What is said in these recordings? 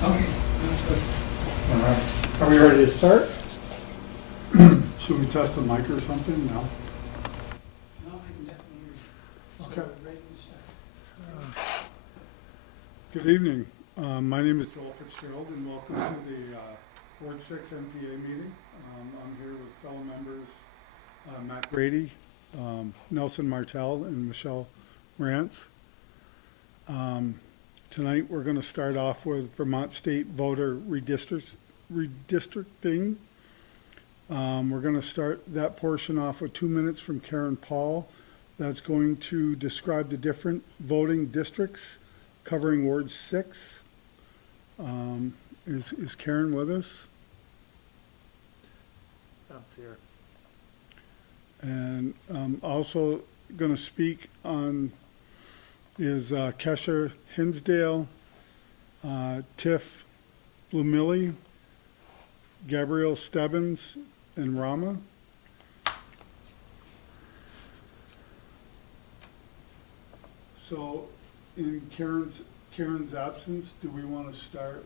Okay, that's good. All right. Are we ready to start? Should we test the mic or something? No? No, I can definitely hear you. So, Okay. right in a second. Good evening. My name is Joel Fitzgerald and welcome to the Ward 6 NPA meeting. I'm here with fellow members Matt Grady, Nelson Martell, and Michelle Rance. Tonight we're going to start off with Vermont State Voter Redistricting. We're going to start that portion off with 2 minutes from Karen Paul. That's going to describe the different voting districts covering Ward 6. Is Karen with us? That's here. And also going to speak on is Kesha Hinsdale, Tiff Blumilli, Gabrielle Stebbins, and Rama. So in Karen's absence, do we want to start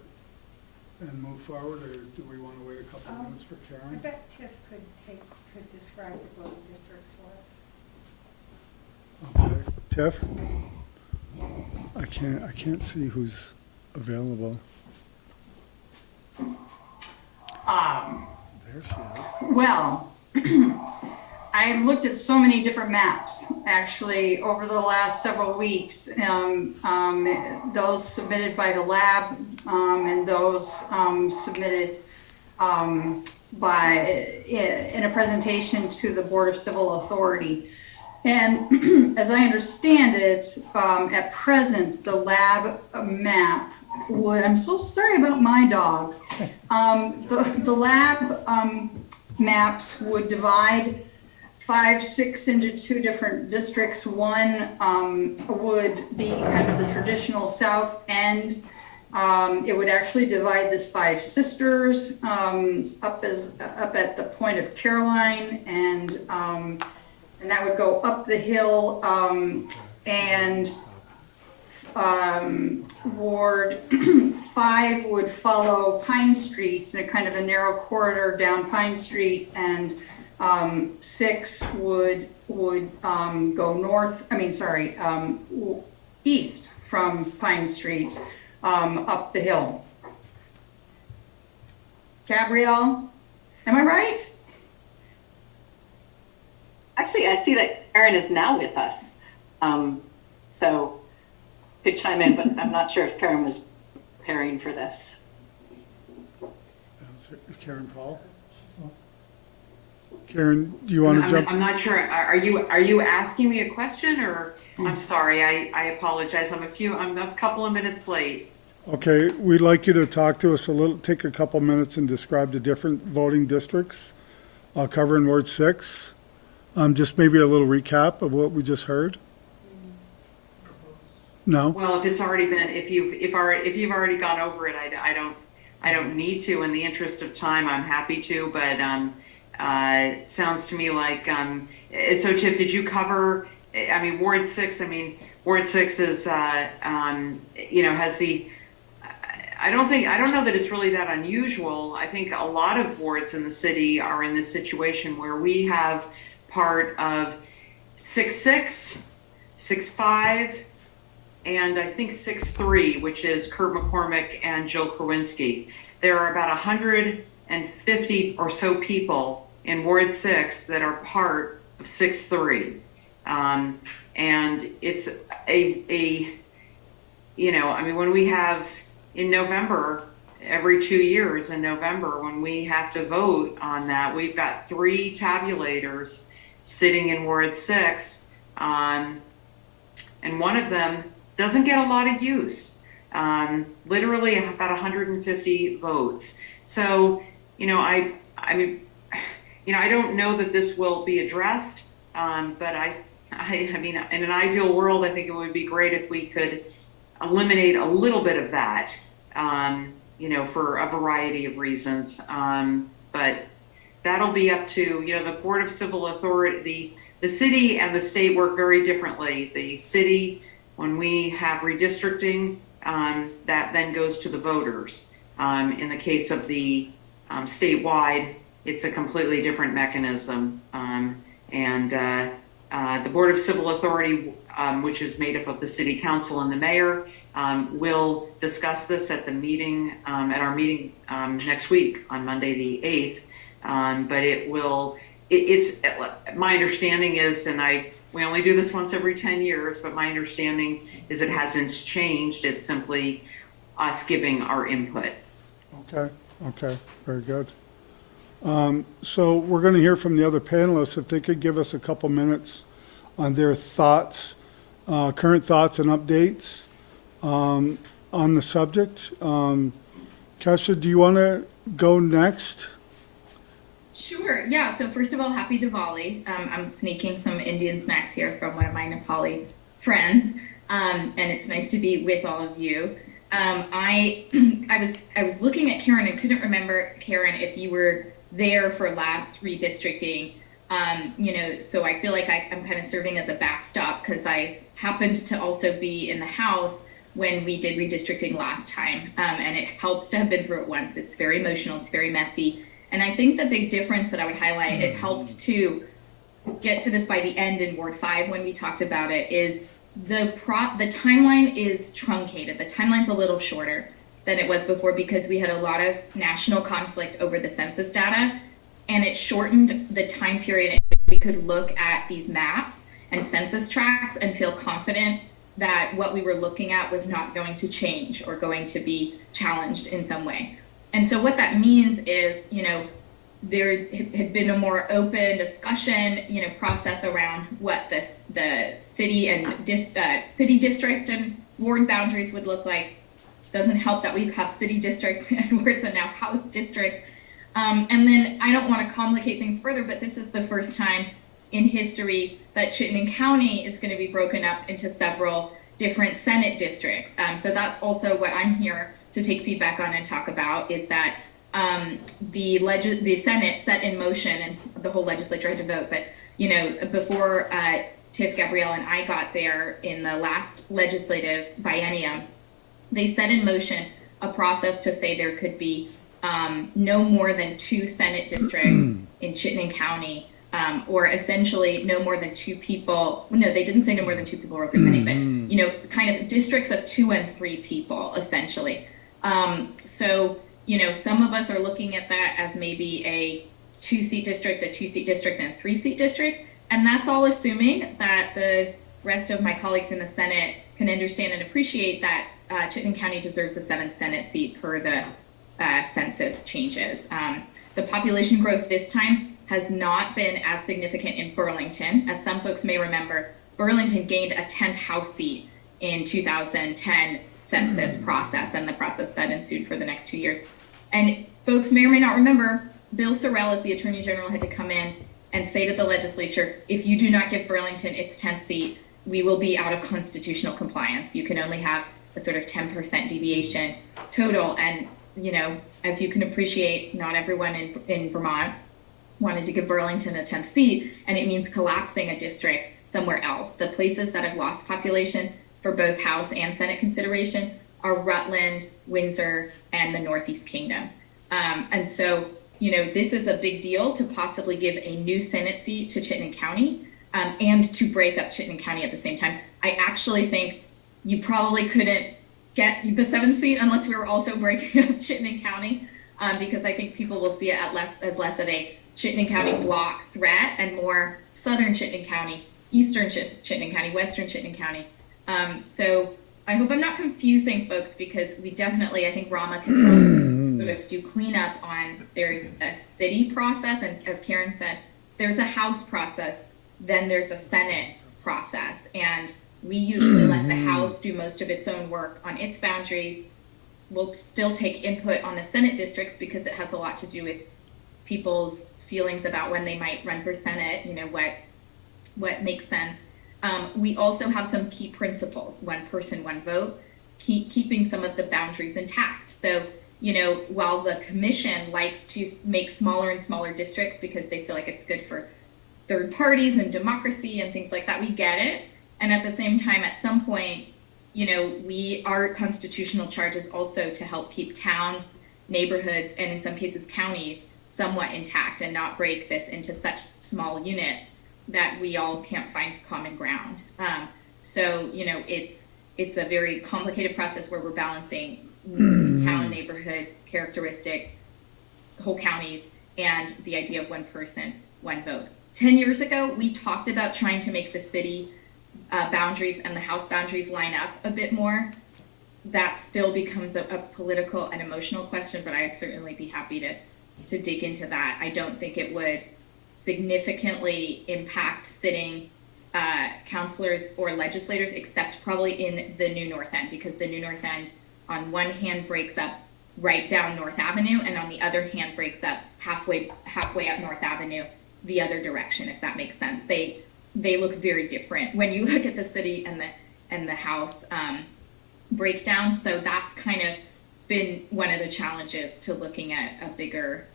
and move forward, or do we want to wait a couple of minutes for I Karen? bet Tiff could describe the voting districts for us. Okay, Tiff? I can't see who's available. There she is. Well, I've looked at so many different maps, actually, over the last several weeks. Those submitted by the lab, and those submitted in a presentation to the Board of Civil Authority. And as I understand it, at present, the lab map would, I'm so sorry about my dog. The lab maps would divide 5, 6 into 2 different districts. One would be kind of the traditional south end. It would actually divide this 5 sisters up at the point of Caroline, and that would go up the hill, and Ward 5 would follow Pine Street in a kind of a narrow corridor down Pine Street, and 6 would go north, east from Pine Street up the hill. Gabrielle, am I right? Actually, I see that Karen is now with us. So could chime in, but I'm not sure if Karen was preparing for this. Is Karen Paul? Karen, do you want to jump? I'm not sure. Are you asking me a question, or I'm sorry. I apologize. I'm a couple of minutes late. Okay, we'd like you to talk to us a little, take a couple minutes and describe the different voting districts covering Ward 6. Just maybe a little recap of what we just heard. No? Well, if it's already been, if you've already gone over it, I don't need to. In the interest of time, I'm happy to. But it sounds to me like so. Chip, did you cover? I mean, Ward 6. I mean, Ward 6 is has the. I don't know that it's really that unusual. I think a lot of wards in the city are in this situation where we have part of 6-6, 6-5, and I think 6-3, which is Kurt McCormick and Jill Kowinski. There are about 150 or so people in Ward 6 that are part of 6-3. And it's when we have in November, every 2 years in November, when we have to vote on that, we've got 3 tabulators sitting in Ward 6, and one of them doesn't get a lot of use, literally about 150 votes. So, I don't know that this will be addressed, but I mean, in an ideal world, I think it would be great if we could eliminate a little bit of that, for a variety of reasons. But that'll be up to, the Board of Civil Authority. The city and the state work very differently. The city, when we have redistricting, that then goes to the voters. In the case of the statewide, it's a completely different mechanism. The Board of Civil Authority, which is made up of the City Council and the Mayor, will discuss this at the meeting, at our meeting next week on Monday the 8th. But it's my understanding is, we only do this once every 10 years, but my understanding is it hasn't changed. It's simply us giving our input. Okay, very good. So we're going to hear from the other panelists, if they could give us a couple minutes on their thoughts, current thoughts and updates on the subject. Kasia, do you want to go next? Sure, yeah. So first of all, happy Diwali. I'm sneaking some Indian snacks here from one of my Nepali friends, and it's nice to be with all of you. I was looking at Karen and couldn't remember, Karen, if you were there for last redistricting. So I feel like I'm kind of serving as a backstop because I happened to also be in the House when we did redistricting last time, and it helps to have been through it once. It's very emotional, it's very messy. And I think the big difference that I would highlight, it helped to get to this by the end in Ward 5 when we talked about it, is the timeline is truncated. The timeline's a little shorter than it was before because we had a lot of national conflict over the census data, and it shortened the time period in which we could look at these maps and census tracts and feel confident that what we were looking at was not going to change or going to be challenged in some way. And so what that means is, there had been a more open discussion, process around what the city and city district and ward boundaries would look like. Doesn't help that we have city districts and wards and now House districts. And then I don't want to complicate things further, but this is the first time in history that Chittenden County is going to be broken up into several different Senate districts. So that's also what I'm here to take feedback on and talk about, is that the Senate set in motion, and the whole legislature had to vote, but before Tiff, Gabrielle, and I got there in the last legislative biennium, they set in motion a process to say there could be no more than 2 Senate districts in Chittenden County, or essentially no more than 2 people. No, they didn't say no more than 2 people representing, but kind of districts of 2 and 3 people, essentially. So some of us are looking at that as maybe a 2-seat district, a 2-seat district, and a 3-seat district. And that's all assuming that the rest of my colleagues in the Senate can understand and appreciate that Chittenden County deserves a 7th Senate seat per the census changes. The population growth this time has not been as significant in Burlington. As some folks may remember, Burlington gained a 10th House seat in 2010 census process and the process that ensued for the next 2 years. And folks may or may not remember, Bill Sorrell, as the Attorney General, had to come in and say to the legislature, if you do not give Burlington its 10th seat, we will be out of constitutional compliance. You can only have a sort of 10% deviation total. And, as you can appreciate, not everyone in Vermont wanted to give Burlington a 10th seat, and it means collapsing a district somewhere else. The places that have lost population for both House and Senate consideration are Rutland, Windsor, and the Northeast Kingdom. And so, this is a big deal to possibly give a new Senate seat to Chittenden County, and to break up Chittenden County at the same time. I actually think you probably couldn't get the 7th seat unless we were also breaking up Chittenden County, because I think people will see it as less of a Chittenden County block threat and more Southern Chittenden County, Eastern Chittenden County, Western Chittenden County. So I hope I'm not confusing folks, because we definitely, I think Rama can sort of do cleanup on, there's a city process, and as Karen said, there's a House process, then there's a Senate process, and we usually let the House do most of its own work on its boundaries. We'll still take input on the Senate districts because it has a lot to do with people's feelings about when they might run for Senate, what makes sense. We also have some key principles: 1 person, 1 vote, keeping some of the boundaries intact. So, while the commission likes to make smaller and smaller districts because they feel like it's good for third parties and democracy and things like that, we get it. And at the same time, at some point, our constitutional charge is also to help keep towns, neighborhoods, and in some cases counties somewhat intact and not break this into such small units that we all can't find common ground. So it's a very complicated process where we're balancing town, neighborhood characteristics, whole counties, and the idea of one person, one vote. 10 years ago, we talked about trying to make the city boundaries and the House boundaries line up a bit more. That still becomes a political and emotional question, but I'd certainly be happy to dig into that. I don't think it would significantly impact sitting councilors or legislators, except probably in the new North End, because the new North End on one hand breaks up right down North Avenue, and on the other hand breaks up halfway up North Avenue the other direction, if that makes sense. They look very different when you look at the city and the House breakdown. So that's kind of been one of the challenges to looking at a bigger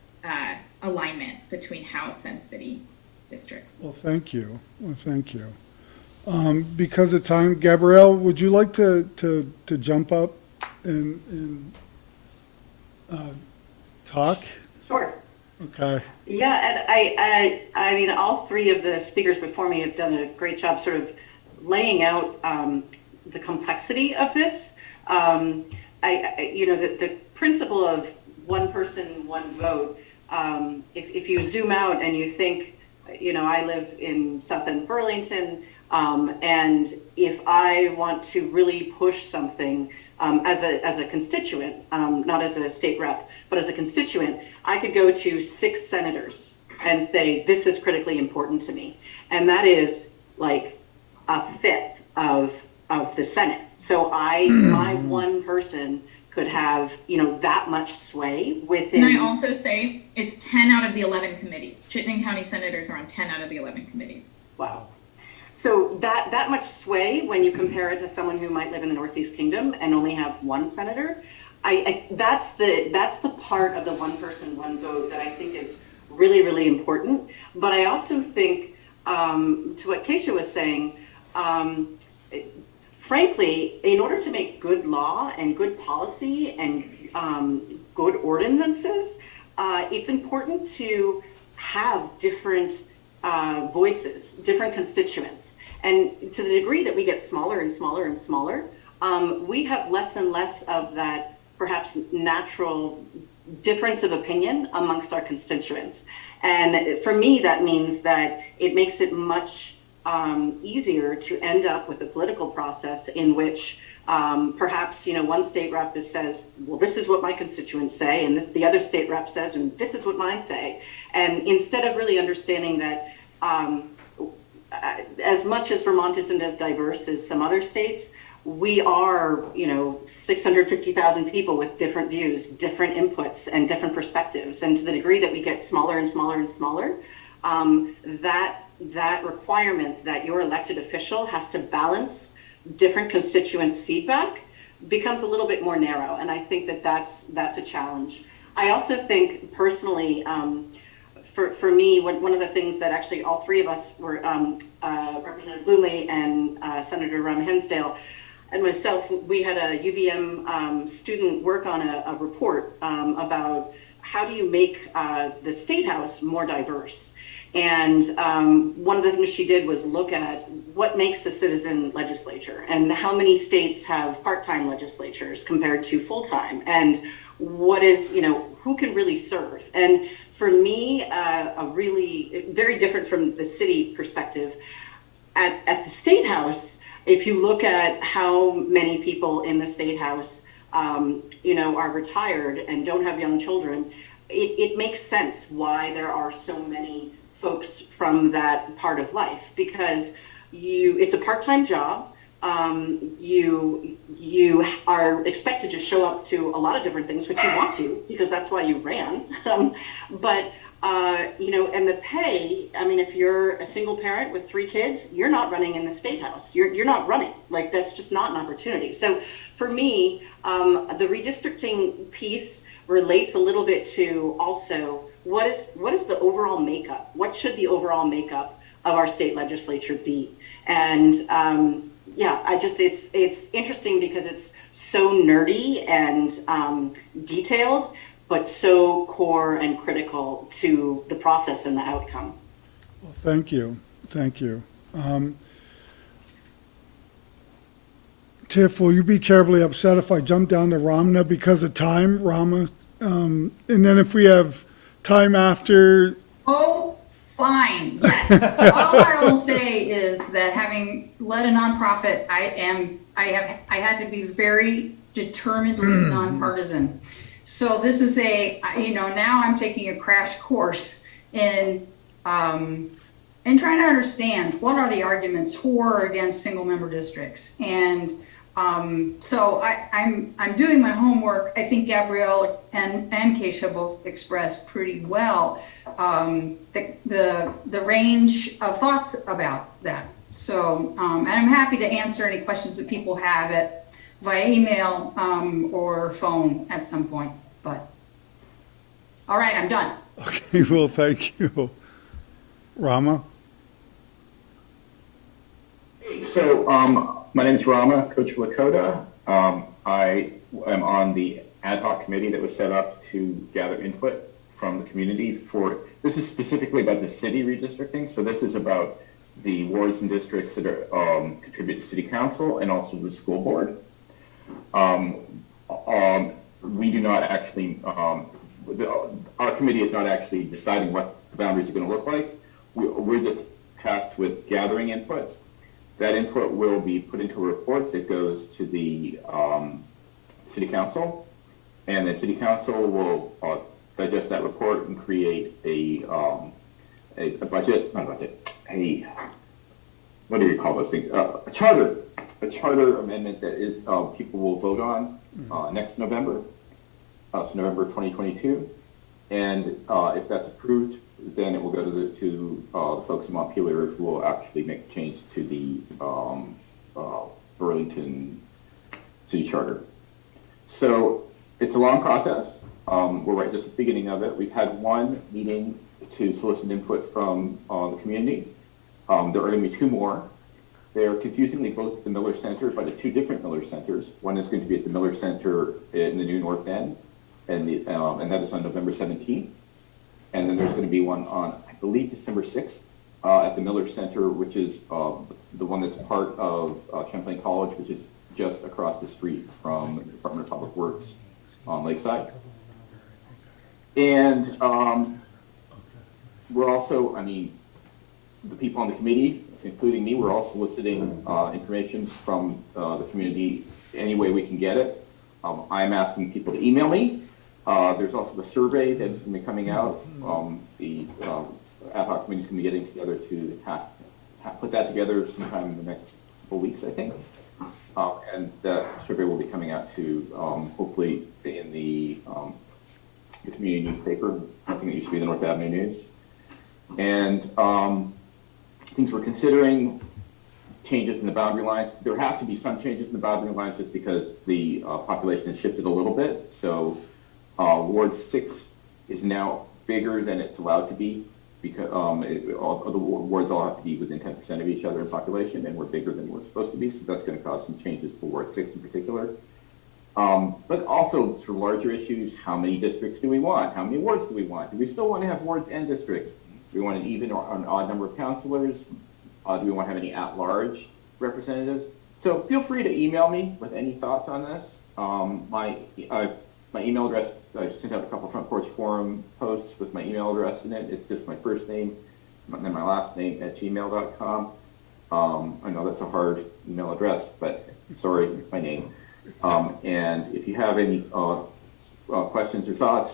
alignment between House and city districts. Well, thank you. Because of time, Gabrielle, would you like to jump up and talk? Sure. Okay. Yeah, and I mean, all three of the speakers before me have done a great job sort of laying out the complexity of this. The principle of one person, one vote, if you zoom out and you think, I live in South End Burlington, and if I want to really push something as a constituent, not as a state rep, but as a constituent, I could go to 6 senators and say, this is critically important to me. And that is like a fifth of the Senate. So my one person could have, that much sway within. Can I also say it's 10 out of the 11 committees. Chittenden County senators are on 10 out of the 11 committees. Wow. So that much sway, when you compare it to someone who might live in the Northeast Kingdom and only have one senator, that's the part of the one person, one vote that I think is really, really important. But I also think, to what Keisha was saying, frankly, in order to make good law and good policy and good ordinances, it's important to have different voices, different constituents. And to the degree that we get smaller and smaller and smaller, we have less and less of that perhaps natural difference of opinion amongst our constituents. And for me, that means that it makes it much easier to end up with a political process in which perhaps, one state rep says, well, this is what my constituents say, and the other state rep says, and this is what mine say. And instead of really understanding that as much as Vermont isn't as diverse as some other states, we are, 650,000 people with different views, different inputs, and different perspectives. And to the degree that we get smaller and smaller and smaller, that requirement that your elected official has to balance different constituents' feedback becomes a little bit more narrow. And I think that's a challenge. I also think personally, for me, one of the things that actually all three of us were, Representative Bloomley and Senator Hensdale and myself, we had a UVM student work on a report about how do you make the State House more diverse. And one of the things she did was look at what makes a citizen legislature and how many states have part-time legislatures compared to full-time, and what is, who can really serve. And for me, a really very different from the city perspective, at the State House, if you look at how many people in the State House, are retired and don't have young children, it makes sense why there are so many folks from that part of life, because it's a part-time job. You are expected to show up to a lot of different things, which you want to, because that's why you ran. And the pay, if you're a single parent with 3 kids, you're not running in the State House. You're not running. Like, that's just not an opportunity. So for me, the redistricting piece relates a little bit to also what is the overall makeup? What should the overall makeup of our state legislature be? And Yeah, it's interesting because it's so nerdy and detailed, but so core and critical to the process and the outcome. Well, thank you. Thank you. Tiff, will you be terribly upset if I jump down to Ramna because of time, Rama? And then if we have time after, Oh, fine, yes. All I will say is that having led a nonprofit, I had to be very determinedly nonpartisan. So this is now I'm taking a crash course in trying to understand what are the arguments for or against single member districts. And so I'm doing my homework. I think Gabrielle and Keisha both expressed pretty well the range of thoughts about that. So and I'm happy to answer any questions that people have via email or phone at some point. But all right, I'm done. okay, well, thank you. Rama? So, my name is Rama, Coach Lakota. I am on the ad hoc committee that was set up to gather input from the community this is specifically about the city redistricting. So this is about the wards and districts that are, contribute to city council and also the school board. We do not actually, our committee is not actually deciding what the boundaries are going to look like. We're just tasked with gathering input. That input will be put into a report that goes to the city council, and the city council will digest that report and create a budget, not a budget, what do you call those things? A charter amendment that is people will vote on next November, so November 2022, and if that's approved, then it will go to the folks in Montpelier who will actually make a change to the Burlington city charter. So it's a long process. We're right just at the beginning of it. We've had one meeting to solicit input from the community. There are going to be two more. They're confusingly both at the Miller Center, but at two different Miller Centers. One is going to be at the Miller Center in the New North End, and that is on November 17th. And then there's going to be one on, I believe, December 6th at the Miller Center, which is the one that's part of Champlain College, which is just across the street from the Department of Public Works on Lakeside. And we're also, the people on the committee, including me, we're all soliciting information from the community any way we can get it. I'm asking people to email me. There's also a survey that's going to be coming out. The ad hoc committee is going to be getting together to put that together sometime in the next couple weeks, I think. And that survey will be coming out to hopefully in the community newspaper, something that used to be the North Avenue News. And things we're considering, changes in the boundary lines. There have to be some changes in the boundary lines just because the population has shifted a little bit. So Ward 6 is now bigger than it's allowed to be because all the wards all have to be within 10% of each other in population, and we're bigger than we're supposed to be, so that's going to cause some changes for Ward 6 in particular. But also sort of larger issues, how many districts do we want? How many wards do we want? Do we still want to have wards and districts? Do we want an even or an odd number of councilors? Do we want to have any at-large representatives? So feel free to email me with any thoughts on this. My email address, I sent out a couple Front Porch Forum posts with my email address in it. It's just my first name and then my last name at gmail.com. I know that's a hard email address, but sorry, it's my name. And if you have any questions or thoughts,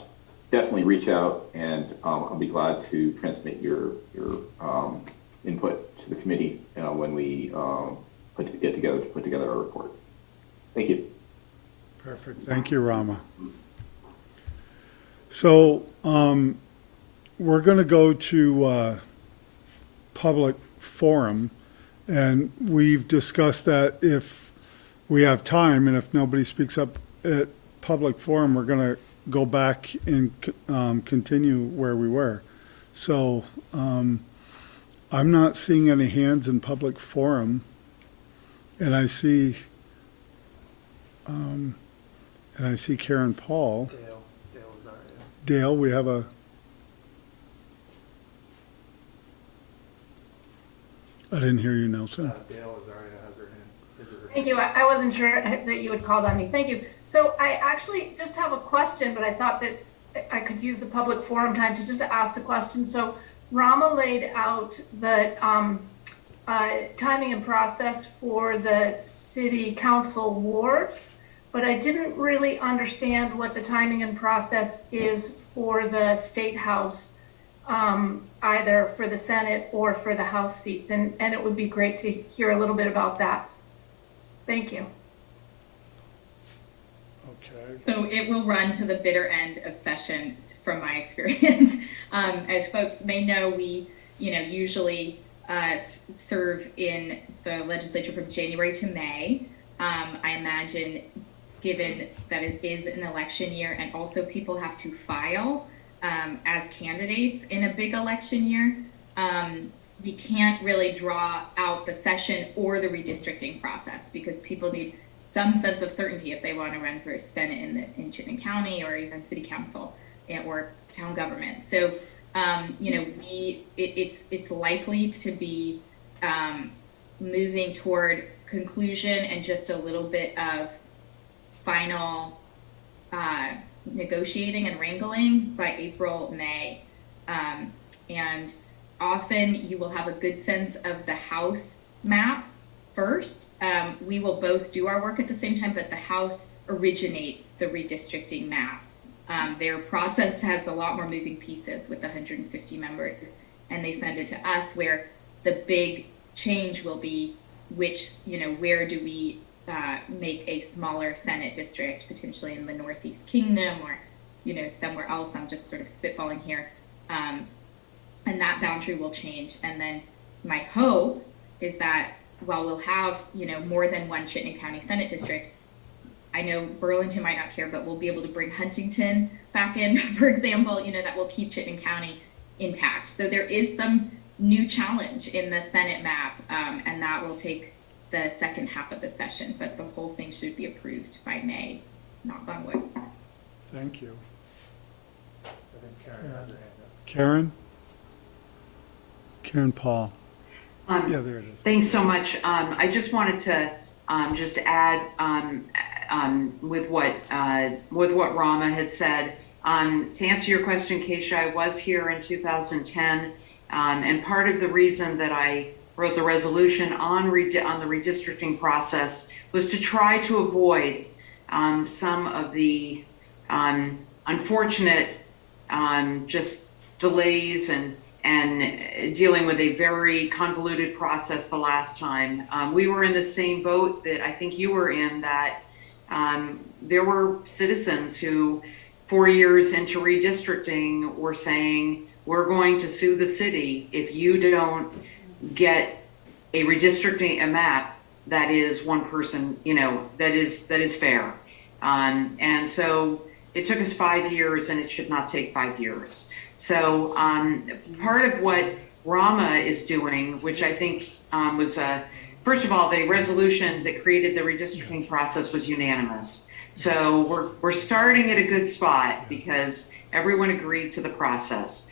definitely reach out, and I'll be glad to transmit your input to the committee when we get together to put together our report. Thank you. Perfect. Thank you, Rama. So we're going to go to public forum, and we've discussed that if we have time and if nobody speaks up at public forum, we're going to go back and continue where we were. So I'm not seeing any hands in public forum. And I see, and I see Karen Paul. Dale is already. Dale, we have a. I didn't hear you, Nelson. Dale is already has her hand. His or her Thank you. I wasn't sure that you had called on me. Thank you. So I actually just have a question, but I thought that I could use the public forum time to just ask the question. So Rama laid out the timing and process for the city council wards, but I didn't really understand what the timing and process is for the state house, either for the Senate or for the House seats. And it would be great to hear a little bit about that. Thank you. Okay. So it will run to the bitter end of session from my experience. As folks may know, we, usually serve in the legislature from January to May. I imagine, given that it is an election year and also people have to file as candidates in a big election year, we can't really draw out the session or the redistricting process because people need some sense of certainty if they want to run for Senate in Chittenden County or even city council or town government. So, it's likely to be moving toward conclusion and just a little bit of final negotiating and wrangling by April, May. And often you will have a good sense of the House map first. We will both do our work at the same time, but the House originates the redistricting map. Their process has a lot more moving pieces with 150 members, and they send it to us where the big change will be where do we make a smaller Senate district, potentially in the Northeast Kingdom or, somewhere else. I'm just sort of spitballing here. And that boundary will change. And then my hope is that while we'll have, more than one Chittenden County Senate district, I know Burlington might not care, but we'll be able to bring Huntington back in, for example, that will keep Chittenden County intact. So there is some new challenge in the Senate map, and that will take the second half of the session, but the whole thing should be approved by May, knock on wood. Thank you. I think Karen has her hand up. Karen? Karen Paul. Yeah, there it is. Thanks so much. I just wanted to just add with what Rama had said. To answer your question, Keisha, I was here in 2010, and part of the reason that I wrote the resolution on the redistricting process was to try to avoid some of the unfortunate just delays and dealing with a very convoluted process the last time. We were in the same boat that I think you were in, that there were citizens who 4 years into redistricting were saying, we're going to sue the city if you don't get a redistricting, a map that is one person, that is fair. And so it took us 5 years, and it should not take 5 years. So part of what Rama is doing, which I think was, first of all, the resolution that created the redistricting process was unanimous. So we're starting at a good spot because everyone agreed to the process.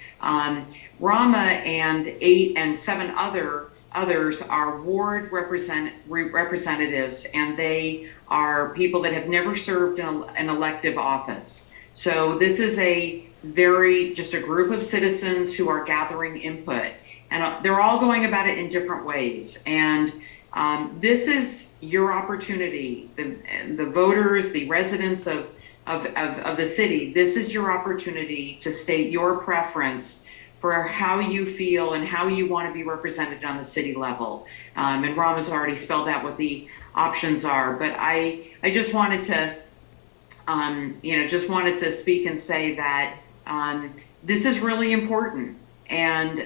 Rama and 8 and 7 others are ward representatives, and they are people that have never served in an elective office. So this is just a group of citizens who are gathering input, and they're all going about it in different ways. And this is your opportunity, the voters, the residents of the city. This is your opportunity to state your preference for how you feel and how you want to be represented on the city level. And Rama's already spelled out what the options are, but I just wanted to, speak and say that this is really important, and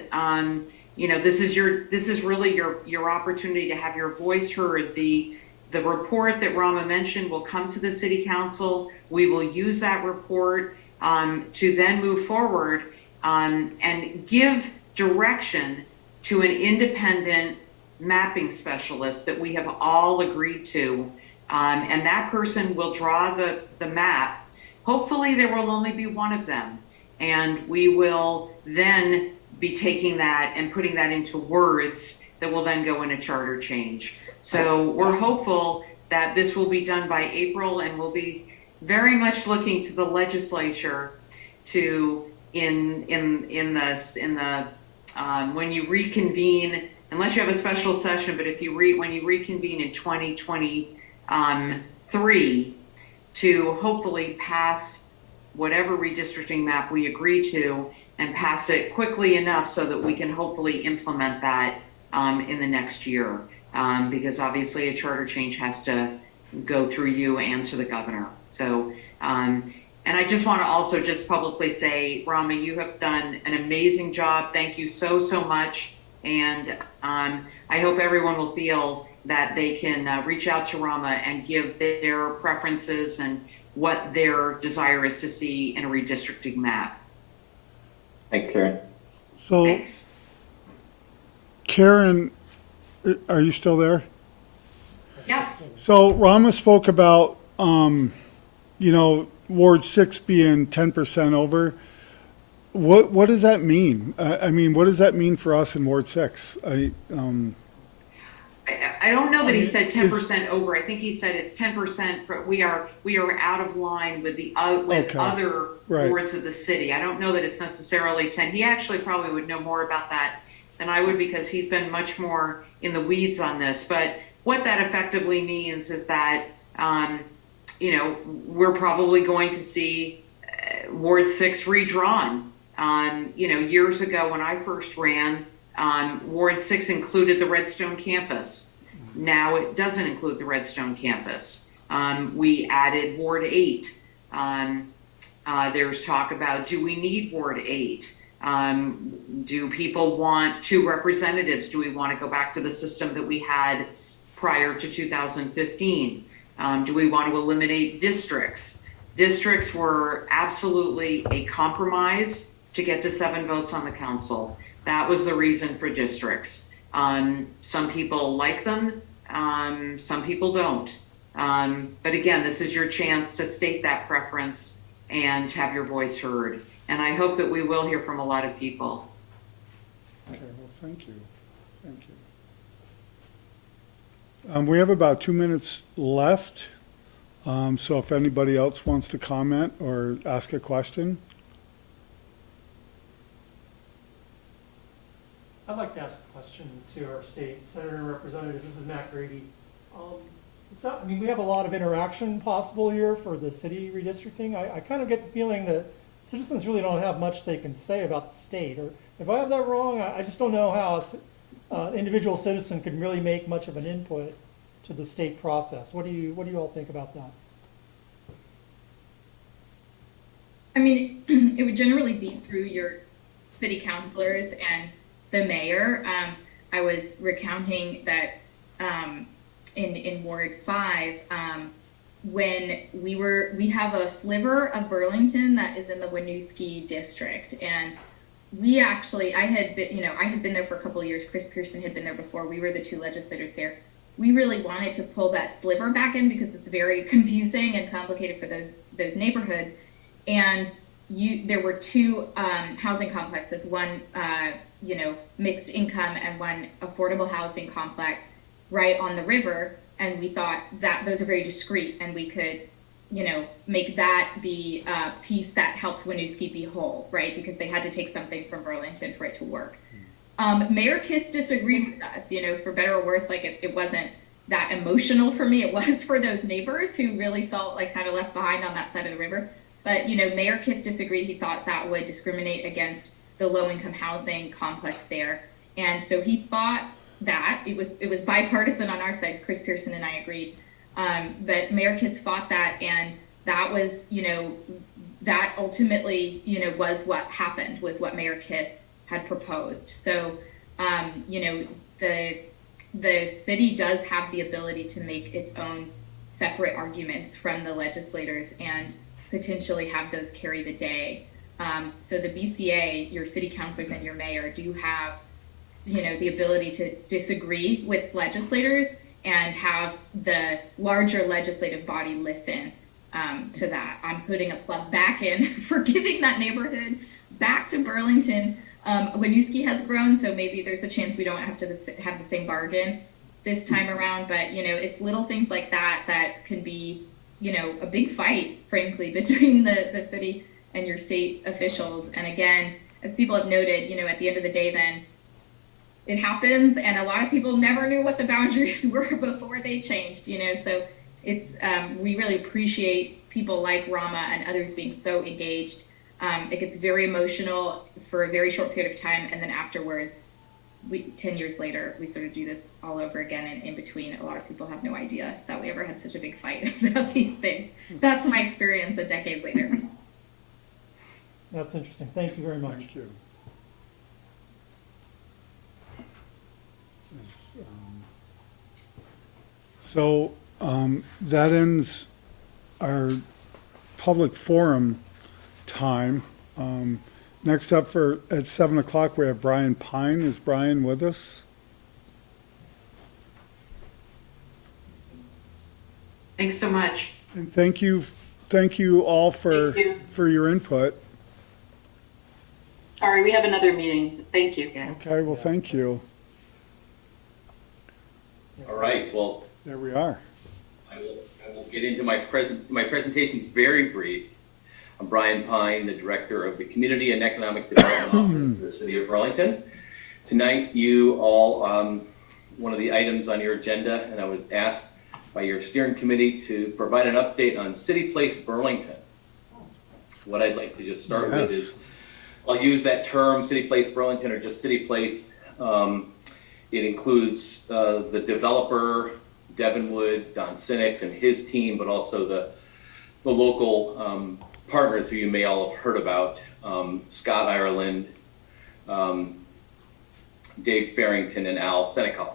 this is really your opportunity to have your voice heard. The report that Rama mentioned will come to the city council. We will use that report to then move forward and give direction to an independent mapping specialist that we have all agreed to. And that person will draw the map. Hopefully there will only be one of them. And we will then be taking that and putting that into words that will then go in a charter change. So we're hopeful that this will be done by April, and we'll be very much looking to the legislature to when you reconvene, unless you have a special session, but when you reconvene in 2023, to hopefully pass whatever redistricting map we agree to, and pass it quickly enough so that we can hopefully implement that in the next year. Because obviously a charter change has to go through you and to the governor. So, and I just want to also just publicly say, Rama, you have done an amazing job. Thank you so, so much. And I hope everyone will feel that they can reach out to Rama and give their preferences and what their desire is to see in a redistricting map. Thanks, Karen. So, Thanks. Karen, are you still there? Yeah. So Rama spoke about, Ward 6 being 10% over. What does that mean? I mean, what does that mean for us in Ward 6? I don't know that he said 10% over. I think he said it's 10%. We are out of line with other Right. wards of the city. I don't know that it's necessarily 10. He actually probably would know more about that than I would, because he's been much more in the weeds on this. But what that effectively means is that we're probably going to see Ward 6 redrawn. Years ago when I first ran, Ward 6 included the Redstone campus. Now it doesn't include the Redstone campus. We added Ward 8. There's talk about, do we need Ward 8? Do people want 2 representatives? Do we want to go back to the system that we had prior to 2015? Do we want to eliminate districts? Districts were absolutely a compromise to get to 7 votes on the council. That was the reason for districts. Some people like them, some people don't. But again, this is your chance to state that preference and have your voice heard. And I hope that we will hear from a lot of people. Okay, well, thank you. Thank you. We have about 2 minutes left. So if anybody else wants to comment or ask a question. I'd like to ask a question to our state senator and representative. This is Matt Grady. We have a lot of interaction possible here for the city redistricting. I kind of get the feeling that citizens really don't have much they can say about the state. Or if I have that wrong, I just don't know how an individual citizen can really make much of an input to the state process. What do you all think about that? I mean, it would generally be through your city councilors and the mayor. I was recounting that in Ward 5, when we have a sliver of Burlington that is in the Winooski district, and I had been there for a couple of years. Chris Pearson had been there before. We were the 2 legislators there. We really wanted to pull that sliver back in because it's very confusing and complicated for those neighborhoods. And there were 2 housing complexes, one mixed income and one affordable housing complex right on the river. And we thought that those are very discrete, and we could, make that the piece that helps Winooski be whole, right? Because they had to take something from Burlington for it to work. Mayor Kiss disagreed with us, for better or worse. Like it wasn't that emotional for me. It was for those neighbors who really felt like kind of left behind on that side of the river. But, Mayor Kiss disagreed. He thought that would discriminate against the low-income housing complex there. And so he fought that. It was bipartisan on our side. Chris Pearson and I agreed. But Mayor Kiss fought that, and that was, that ultimately, was what happened, was what Mayor Kiss had proposed. So, the city does have the ability to make its own separate arguments from the legislators and potentially have those carry the day. So the BCA, your city councilors and your mayor do have the ability to disagree with legislators and have the larger legislative body listen to that. I'm putting a plug back in for giving that neighborhood back to Burlington. Winooski has grown, so maybe there's a chance we don't have to have the same bargain this time around. But it's little things like that that can be, a big fight, frankly, between the city and your state officials. And again, as people have noted, at the end of the day, then it happens, and a lot of people never knew what the boundaries were before they changed. So it's we really appreciate people like Rama and others being so engaged. It gets very emotional for a very short period of time, and then afterwards, 10 years later, we sort of do this all over again. And in between, a lot of people have no idea that we ever had such a big fight about these things. That's my experience a decade later. That's interesting. Thank you very much. Thank you. Yes, So that ends our public forum time. Next up at 7 o'clock, we have Brian Pine. Is Brian with us? Thanks so much. And thank you all for Thank you. for your input. Sorry, we have another meeting. Thank you. Okay, well, thank you. All right, well, There we are. I will get into my presentation's very brief. I'm Brian Pine, the Director of the Community and Economic Development Office of the City of Burlington. Tonight, you all, one of the items on your agenda, and I was asked by your steering committee to provide an update on City Place Burlington. What I'd like to just start with is, I'll use that term, City Place Burlington, or just City Place. It includes the developer, Devonwood, Don Sinnix and his team, but also the local partners who you may all have heard about, Scott Ireland, Dave Farrington, and Al Senecal.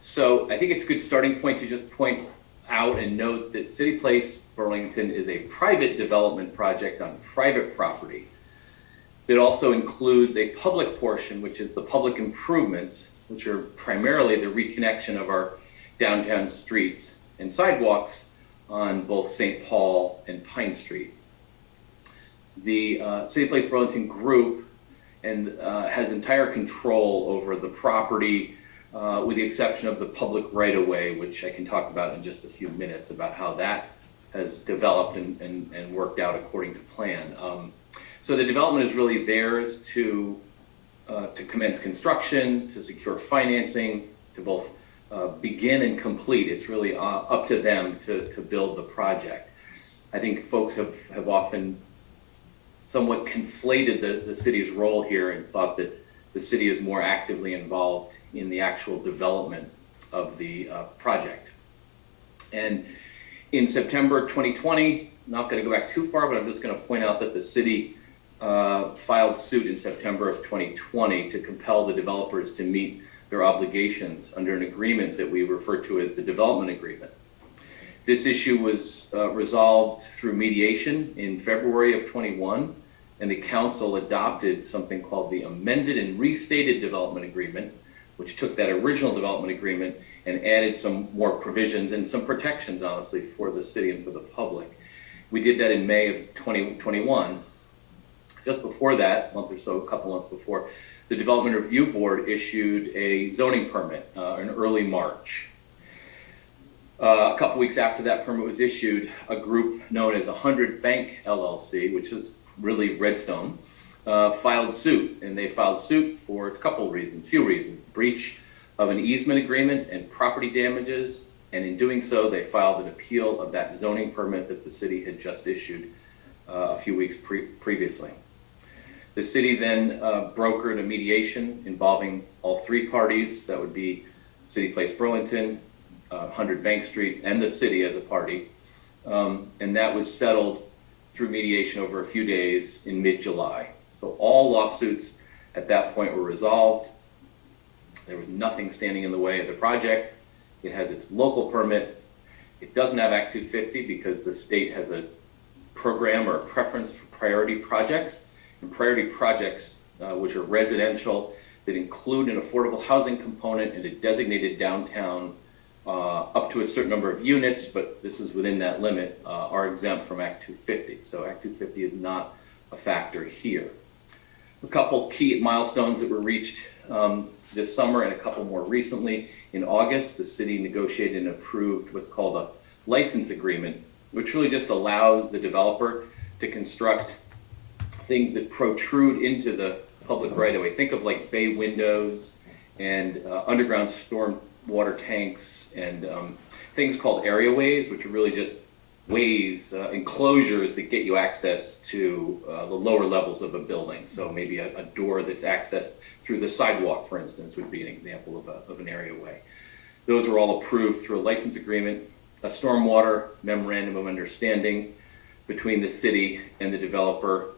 So I think it's a good starting point to just point out and note that City Place Burlington is a private development project on private property. It also includes a public portion, which is the public improvements, which are primarily the reconnection of our downtown streets and sidewalks on both St. Paul and Pine Street. The City Place Burlington group has entire control over the property, with the exception of the public right-of-way, which I can talk about in just a few minutes about how that has developed and worked out according to plan. So the development is really theirs to commence construction, to secure financing, to both begin and complete. It's really up to them to build the project. I think folks have often somewhat conflated the city's role here and thought that the city is more actively involved in the actual development of the project. And in September 2020, not going to go back too far, but I'm just going to point out that the city filed suit in September of 2020 to compel the developers to meet their obligations under an agreement that we refer to as the development agreement. This issue was resolved through mediation in February of 21, and the council adopted something called the amended and restated development agreement, which took that original development agreement and added some more provisions and some protections, honestly, for the city and for the public. We did that in May of 2021. Just before that, a month or so, a couple months before, the Development Review Board issued a zoning permit in early March. A couple weeks after that permit was issued, a group known as 100 Bank LLC, which is really Redstone, filed suit. And they filed suit for a few reasons. Breach of an easement agreement and property damages. And in doing so, they filed an appeal of that zoning permit that the city had just issued a few weeks previously. The city then brokered a mediation involving all three parties. That would be City Place Burlington, 100 Bank Street, and the city as a party. And that was settled through mediation over a few days in mid-July. So all lawsuits at that point were resolved. There was nothing standing in the way of the project. It has its local permit. It doesn't have Act 250 because the state has a program or a preference for priority projects. And priority projects, which are residential, that include an affordable housing component in a designated downtown up to a certain number of units, but this is within that limit, are exempt from Act 250. So Act 250 is not a factor here. A couple key milestones that were reached this summer and a couple more recently. In August, the city negotiated and approved what's called a license agreement, which really just allows the developer to construct things that protrude into the public right of way. Think of like bay windows and underground storm water tanks and things called areaways, which are really just ways, enclosures that get you access to the lower levels of a building. So maybe a door that's accessed through the sidewalk, for instance, would be an example of an areaway. Those were all approved through a license agreement, a stormwater memorandum of understanding between the city and the developer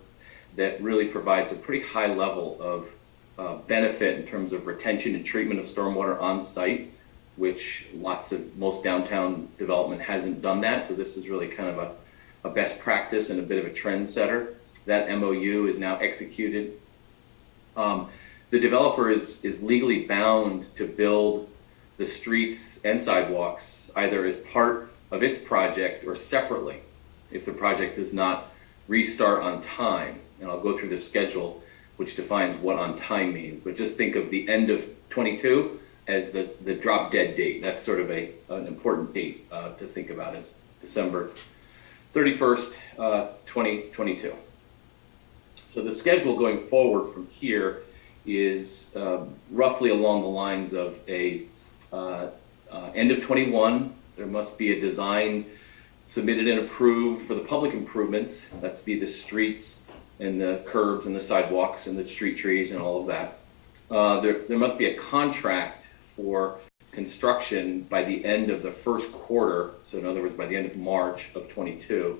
that really provides a pretty high level of benefit in terms of retention and treatment of stormwater on site, which most downtown development hasn't done that. So this is really kind of a best practice and a bit of a trend setter. That MOU is now executed. The developer is legally bound to build the streets and sidewalks either as part of its project or separately if the project does not restart on time. And I'll go through the schedule, which defines what on time means. But just think of the end of 22 as the drop dead date. That's sort of an important date to think about, as December 31st, 2022. So the schedule going forward from here is roughly along the lines of a end of 21, there must be a design submitted and approved for the public improvements. That's be the streets and the curbs and the sidewalks and the street trees and all of that. There must be a contract for construction by the end of the first quarter. So in other words, by the end of March of 22.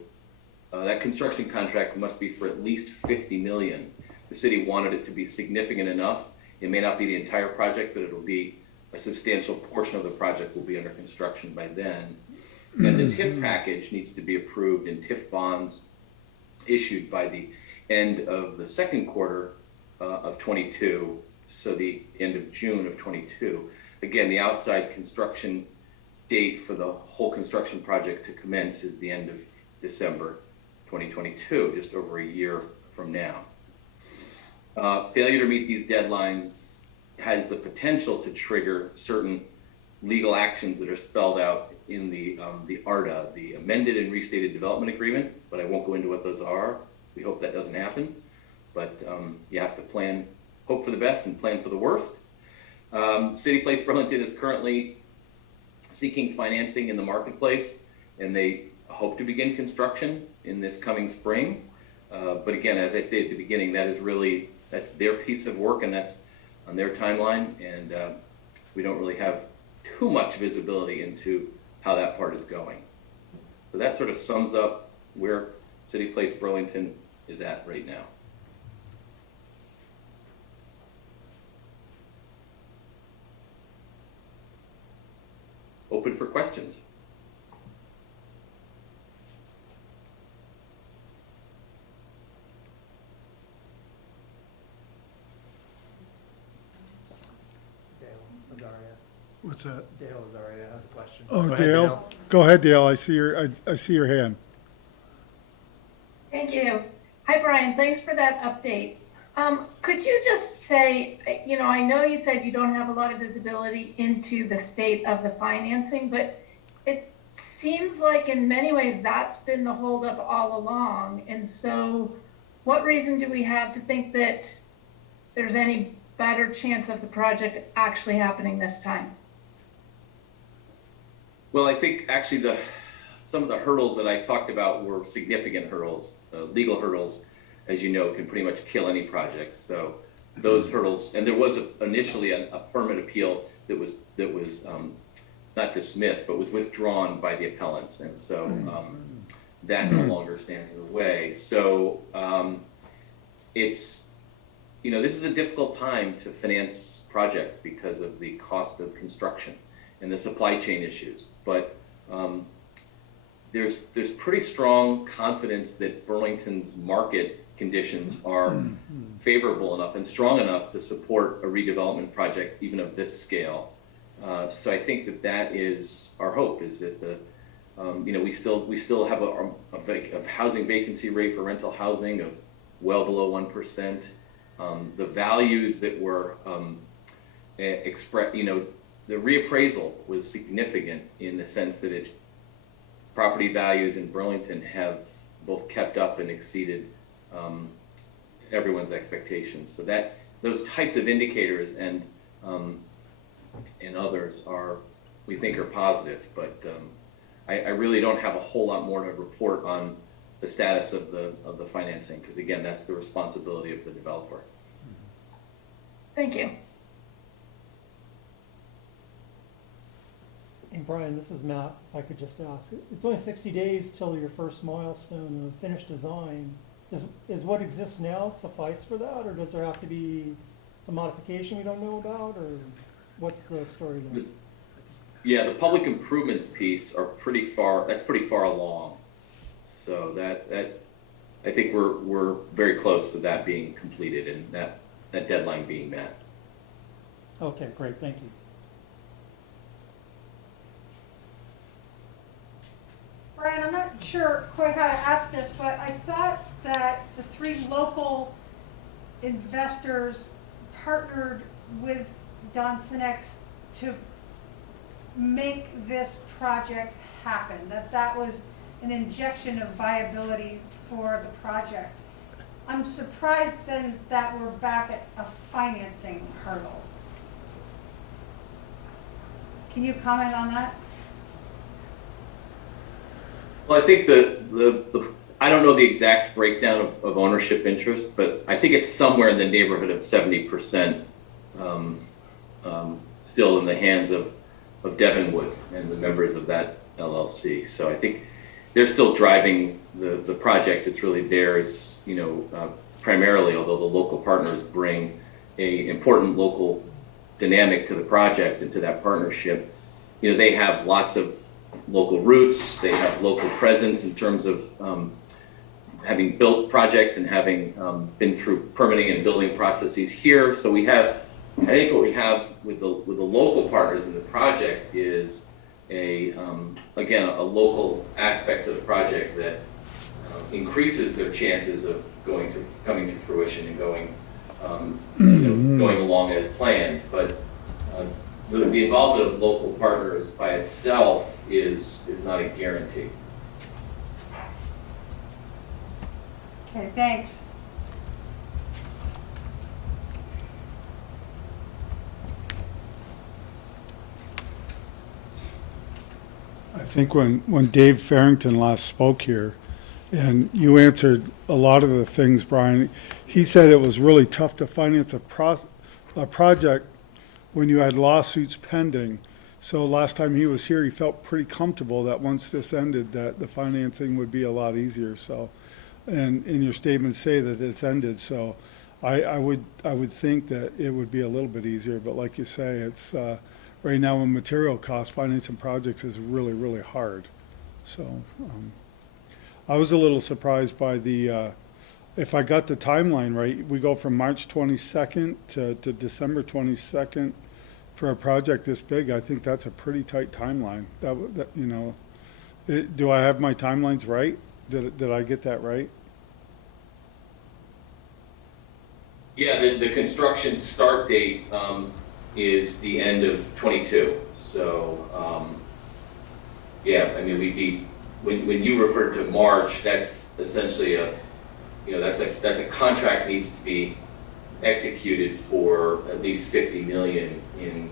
That construction contract must be for at least 50 million. The city wanted it to be significant enough. It may not be the entire project, but it'll be a substantial portion of the project will be under construction by then. And the TIF package needs to be approved in TIF bonds issued by the end of the second quarter of 22, so the end of June of 22. Again, the outside construction date for the whole construction project to commence is the end of December 2022, just over a year from now. Failure to meet these deadlines has the potential to trigger certain legal actions that are spelled out in the ARDA, the Amended and Restated Development Agreement, but I won't go into what those are. We hope that doesn't happen, but you have to hope for the best and plan for the worst. City Place Burlington is currently seeking financing in the marketplace, and they hope to begin construction in this coming spring. But again, as I stated at the beginning, that's their piece of work and that's on their timeline, and we don't really have too much visibility into how that part is going. So that sort of sums up where City Place Burlington is at right now. Open for questions. What's that? Dale Azaria has a question. Oh, Go ahead, Dale. Go ahead, Dale. I see your hand. Thank you. Hi, Brian. Thanks for that update. Could you just say, I know you said you don't have a lot of visibility into the state of the financing, but it seems like in many ways that's been the holdup all along. And so what reason do we have to think that there's any better chance of the project actually happening this time? Well, I think actually some of the hurdles that I talked about were significant hurdles. Legal hurdles, as you know, can pretty much kill any project. So those hurdles, and there was initially a permit appeal that was not dismissed, but was withdrawn by the appellants, and so that no longer stands in the way. So it's this is a difficult time to finance projects because of the cost of construction and the supply chain issues. But there's pretty strong confidence that Burlington's market conditions are favorable enough and strong enough to support a redevelopment project even of this scale. So I think that is our hope, is that we still have a housing vacancy rate for rental housing of well below 1%. The values that were expressed, the reappraisal was significant in the sense that property values in Burlington have both kept up and exceeded everyone's expectations. So that those types of indicators and others we think are positive, but I really don't have a whole lot more to report on the status of the financing, because again, that's the responsibility of the developer. Thank you. And Brian, this is Matt, if I could just ask, it's only 60 days till your first milestone of finished design. Is what exists now suffice for that, or does there have to be some modification we don't know about, or what's the story there? Yeah, the public improvements piece are pretty far along. So that I think we're very close to that being completed and that deadline being met. Okay, great, thank you. Brian, I'm not sure quite how to ask this, but I thought that the 3 local investors partnered with Don Sinex to make this project happen, that was an injection of viability for the project. I'm surprised then that we're back at a financing hurdle. Can you comment on that? Well, I think I don't know the exact breakdown of ownership interest, but I think it's somewhere in the neighborhood of 70% still in the hands of Devonwood and the members of that LLC. So I think they're still driving the project. It's really theirs, primarily, although the local partners bring a important local dynamic to the project and to that partnership. They have lots of local roots, they have local presence in terms of having built projects and having been through permitting and building processes here. So I think what we have with the local partners in the project is again, a local aspect of the project that increases their chances of coming to fruition and going along as planned. But the involvement of local partners by itself is not a guarantee. Okay, thanks. I think when Dave Farrington last spoke here, and you answered a lot of the things, Brian, he said it was really tough to finance a project when you had lawsuits pending. So last time he was here, he felt pretty comfortable that once this ended, that the financing would be a lot easier. So, and in your statement say that it's ended. So I would think that it would be a little bit easier, but like you say, it's right now when material costs, financing projects is really, really hard. So I was a little surprised by if I got the timeline right, we go from March 22nd to December 22nd for a project this big. I think that's a pretty tight timeline. Do I have my timelines right? Did I get that right? Yeah, the construction start date is the end of 22. So, yeah, I mean, when you referred to March, that's essentially that's a contract needs to be executed for at least $50 million in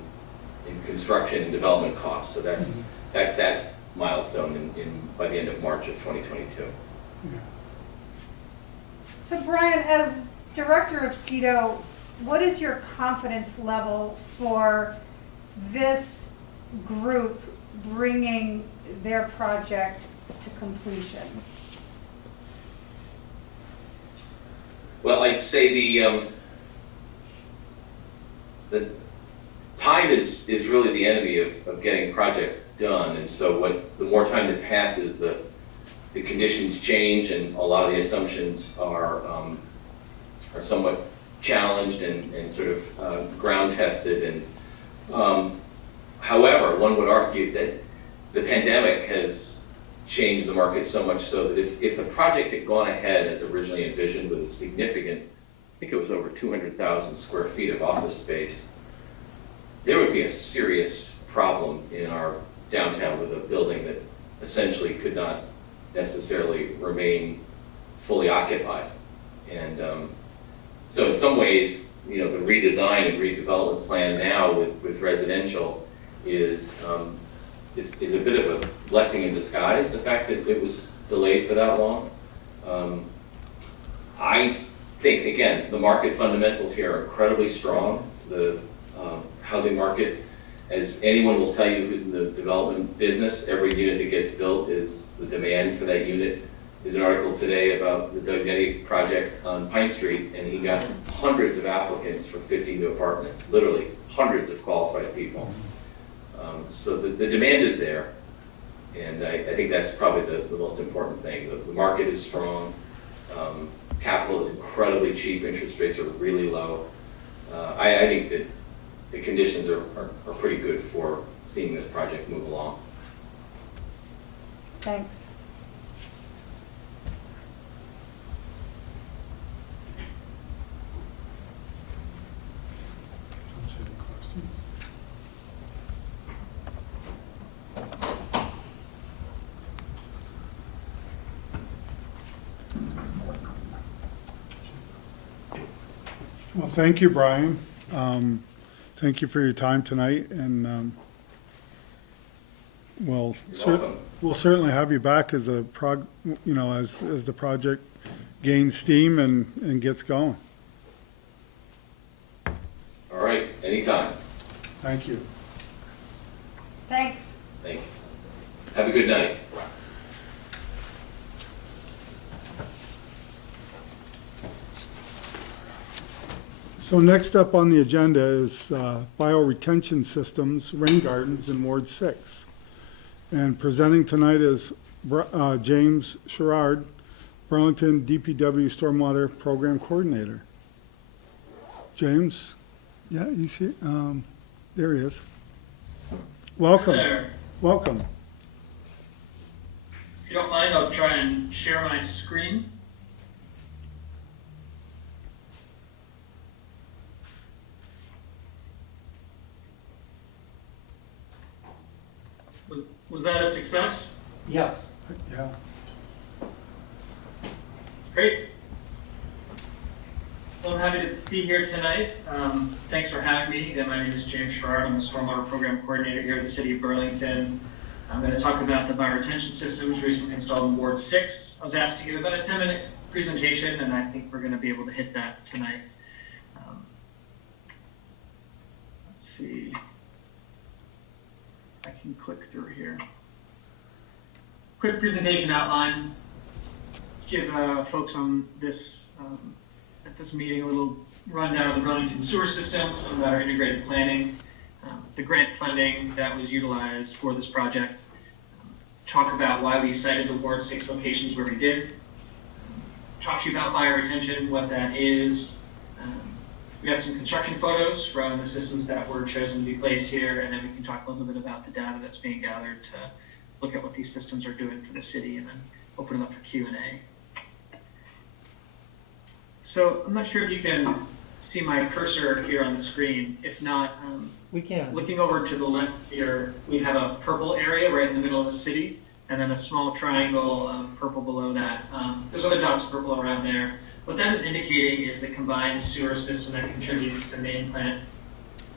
construction and development costs. So that's that milestone by the end of March of 2022. Yeah. So Brian, as director of CEDO, what is your confidence level for this group bringing their project to completion? Well, I'd say the time is really the enemy of getting projects done, and so the more time that passes, the the conditions change and a lot of the assumptions are somewhat challenged and sort of ground tested. And however, one would argue that the pandemic has changed the market so much so that if the project had gone ahead as originally envisioned with a significant, I think it was over 200,000 square feet of office space, there would be a serious problem in our downtown with a building that essentially could not necessarily remain fully occupied. And so in some ways, the redesign and redevelopment plan now with residential is a bit of a blessing in disguise, the fact that it was delayed for that long. I think, again, the market fundamentals here are incredibly strong. The housing market, as anyone will tell you who's in the development business, every unit that gets built is the demand for that unit. There's an article today about the Doug Nettie project on Pine Street, and he got hundreds of applicants for 50 new apartments, literally hundreds of qualified people. So the demand is there, and I think that's probably the most important thing. The market is strong, capital is incredibly cheap, interest rates are really low. I think that the conditions are pretty good for seeing this project move along. Thanks. Let's see the questions. Well, thank you, Brian. Thank you for your time tonight, and we'll certainly have you back as as the project gains steam and gets going. All right, anytime. Thank you. Thanks. Thank you. Have a good night. So next up on the agenda is bioretention systems, rain gardens in Ward 6. And presenting tonight is James Sherrard, Burlington DPW Stormwater Program Coordinator. James? Yeah, he's here. There he is. Welcome. Hi there. Welcome. If you don't mind, I'll try and share my screen. Was that a success? Yes. Yeah. Great. Well, I'm happy to be here tonight. Thanks for having me. Again, my name is James Sherrard. I'm the Stormwater Program Coordinator here at the City of Burlington. I'm going to talk about the bioretention systems recently installed in Ward 6. I was asked to give about a 10-minute presentation, and I think we're going to be able to hit that tonight. Let's see. I can click through here. Quick presentation outline. Give folks on this at this meeting a little rundown of the Burlington sewer system, some about our integrated planning, the grant funding that was utilized for this project. Talk about why we cited the Ward 6 locations where we did. Talk to you about bioretention, what that is. We have some construction photos from the systems that were chosen to be placed here, and then we can talk a little bit about the data that's being gathered to look at what these systems are doing for the city, and then open it up for Q&A. So I'm not sure if you can see my cursor here on the screen. If not, We can. looking over to the left here, we have a purple area right in the middle of the city, and then a small triangle of purple below that. There's other dots of purple around there. What that is indicating is the combined sewer system that contributes to the main plant.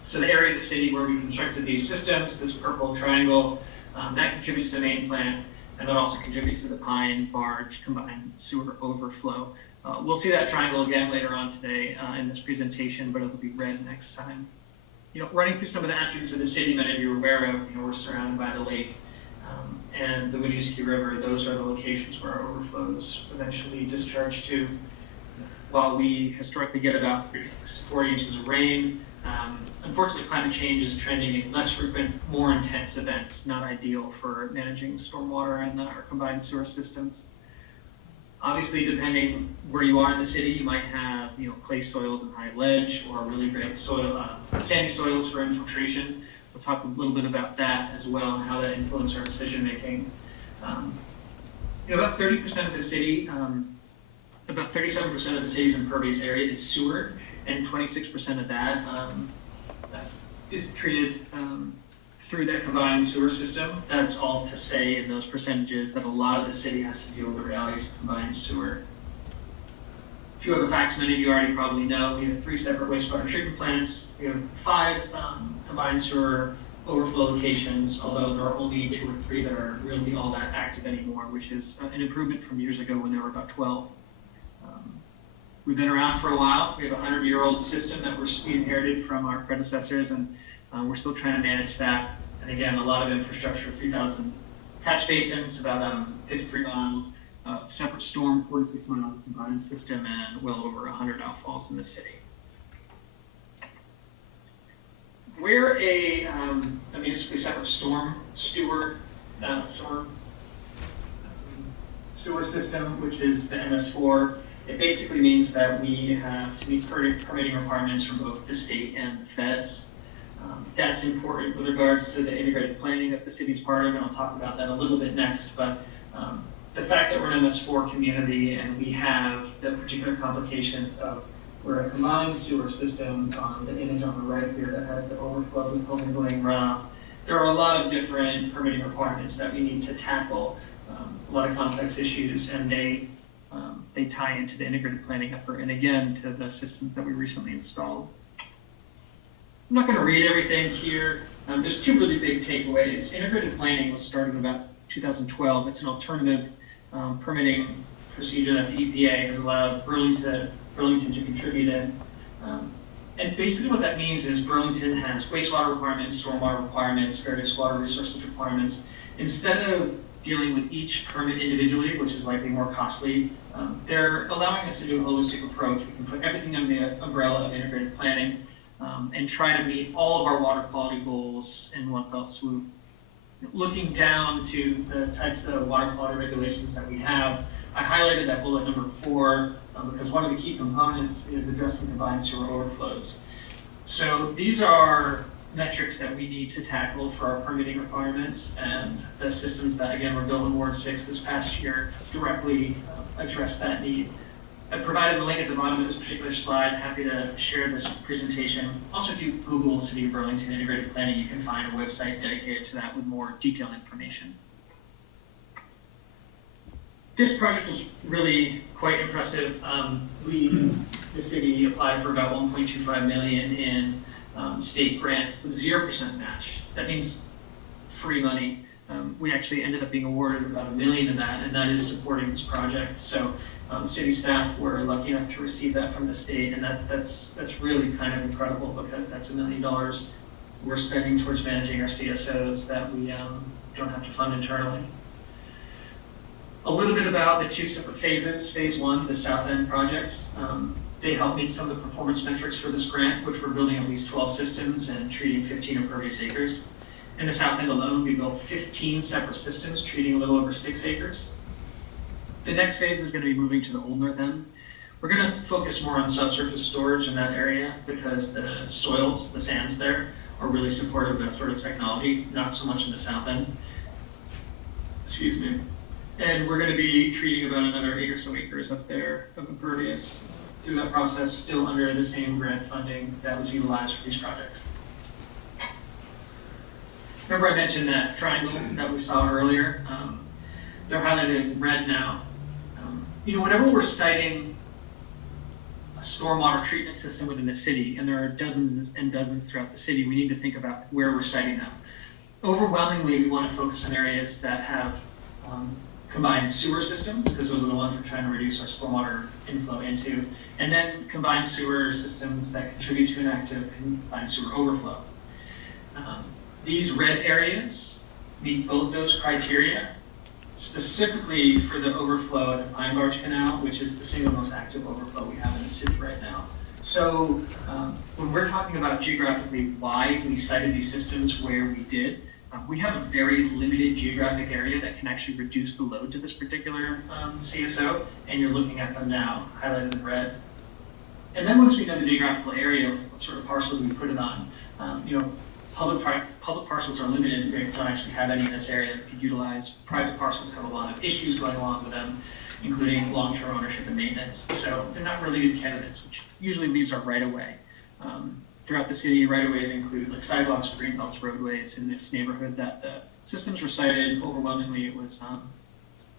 So the area of the city where we constructed these systems, this purple triangle, that contributes to the main plant, and that also contributes to the Pine Barge combined sewer overflow. We'll see that triangle again later on today in this presentation, but it'll be red next time. Running through some of the attributes of the city, many of you are aware of, we're surrounded by the lake and the Winooski River. Those are the locations where our overflows eventually discharge to. While we historically get about 36 to 40 inches of rain, Unfortunately, climate change is trending in less frequent, more intense events, not ideal for managing stormwater and our combined sewer systems. Obviously, depending where you are in the city, you might have, clay soils and high ledge, or really great soil, sandy soils for infiltration. We'll talk a little bit about that as well, and how that influences our decision making. About 30% of the city, about 37% of the city's impervious area is sewer, and 26% of that is treated through that combined sewer system. That's all to say in those percentages that a lot of the city has to deal with the realities of combined sewer. A few other facts many of you already probably know. We have 3 separate wastewater treatment plants. We have 5 combined sewer overflow locations, although there are only 2 or 3 that are really all that active anymore, which is an improvement from years ago when there were about 12. We've been around for a while. We have a 100-year-old system that we inherited from our predecessors, and we're still trying to manage that. And again, a lot of infrastructure, 3,000 catch basins, about 53 miles of separate storm, 46 miles of combined system, and well over 100 outfalls in the city. We're a municipally separate storm sewer system, which is the MS4. It basically means that we have to meet permitting requirements from both the state and the feds. That's important with regards to the integrated planning that the city's part of, and I'll talk about that a little bit next. But the fact that we're an MS4 community and we have the particular complications of we're a combined sewer system on the image on the right here that has the overflow and commingling runoff. There are a lot of different permitting requirements that we need to tackle, a lot of complex issues, and they tie into the integrated planning effort, and again, to the systems that we recently installed. I'm not going to read everything here. There's 2 really big takeaways. Integrated planning was started in about 2012. It's an alternative permitting procedure that the EPA has allowed Burlington to contribute in. And basically what that means is Burlington has wastewater requirements, stormwater requirements, various water resources requirements. Instead of dealing with each permit individually, which is likely more costly, they're allowing us to do a holistic approach. We can put everything under the umbrella of integrated planning and try to meet all of our water quality goals in one fell swoop. Looking down to the types of water quality regulations that we have, I highlighted that bullet number 4 because one of the key components is addressing combined sewer overflows. So these are metrics that we need to tackle for our permitting requirements, and the systems that, again, we're building Ward 6 this past year directly address that need. I provided the link at the bottom of this particular slide. Happy to share this presentation. Also, if you Google City of Burlington Integrated Planning, you can find a website dedicated to that with more detailed information. This project was really quite impressive. The city applied for about $1.25 million in state grant with 0% match. That means free money. We actually ended up being awarded about $1 million of that, and that is supporting this project. So city staff were lucky enough to receive that from the state, and that's really kind of incredible because that's $1 million we're spending towards managing our CSOs that we don't have to fund internally. A little bit about the 2 separate phases. Phase 1, the South End projects. They help meet some of the performance metrics for this grant, which we're building at least 12 systems and treating 15 impervious acres. In the South End alone, we built 15 separate systems, treating a little over 6 acres. The next phase is going to be moving to the Old North End. We're going to focus more on subsurface storage in that area because the soils, the sands there, are really supportive of that sort of technology, not so much in the South End. Excuse me. And we're going to be treating about another 8 or so acres up there of impervious through that process, still under the same grant funding that was utilized for these projects. Remember I mentioned that triangle that we saw earlier? They're highlighted in red now. Whenever we're citing a stormwater treatment system within the city, and there are dozens and dozens throughout the city, we need to think about where we're citing them. Overwhelmingly, we want to focus on areas that have combined sewer systems, because those are the ones we're trying to reduce our stormwater inflow into, and then combined sewer systems that contribute to an active combined sewer overflow. These red areas meet both those criteria, specifically for the overflow at the Pine Barge Canal, which is the single most active overflow we have in the city right now. So when we're talking about geographically why we cited these systems where we did, we have a very limited geographic area that can actually reduce the load to this particular CSO, and you're looking at them now, highlighted in red. And then once we know the geographical area, what sort of parcel do we put it on? Public parcels are limited. We don't actually have any in this area that we could utilize. Private parcels have a lot of issues going along with them, including long-term ownership and maintenance. So they're not really good candidates, which usually leaves our right-of-way. Throughout the city, right-of-ways include like sidewalks, green belts, roadways. In this neighborhood that the systems were cited, overwhelmingly it was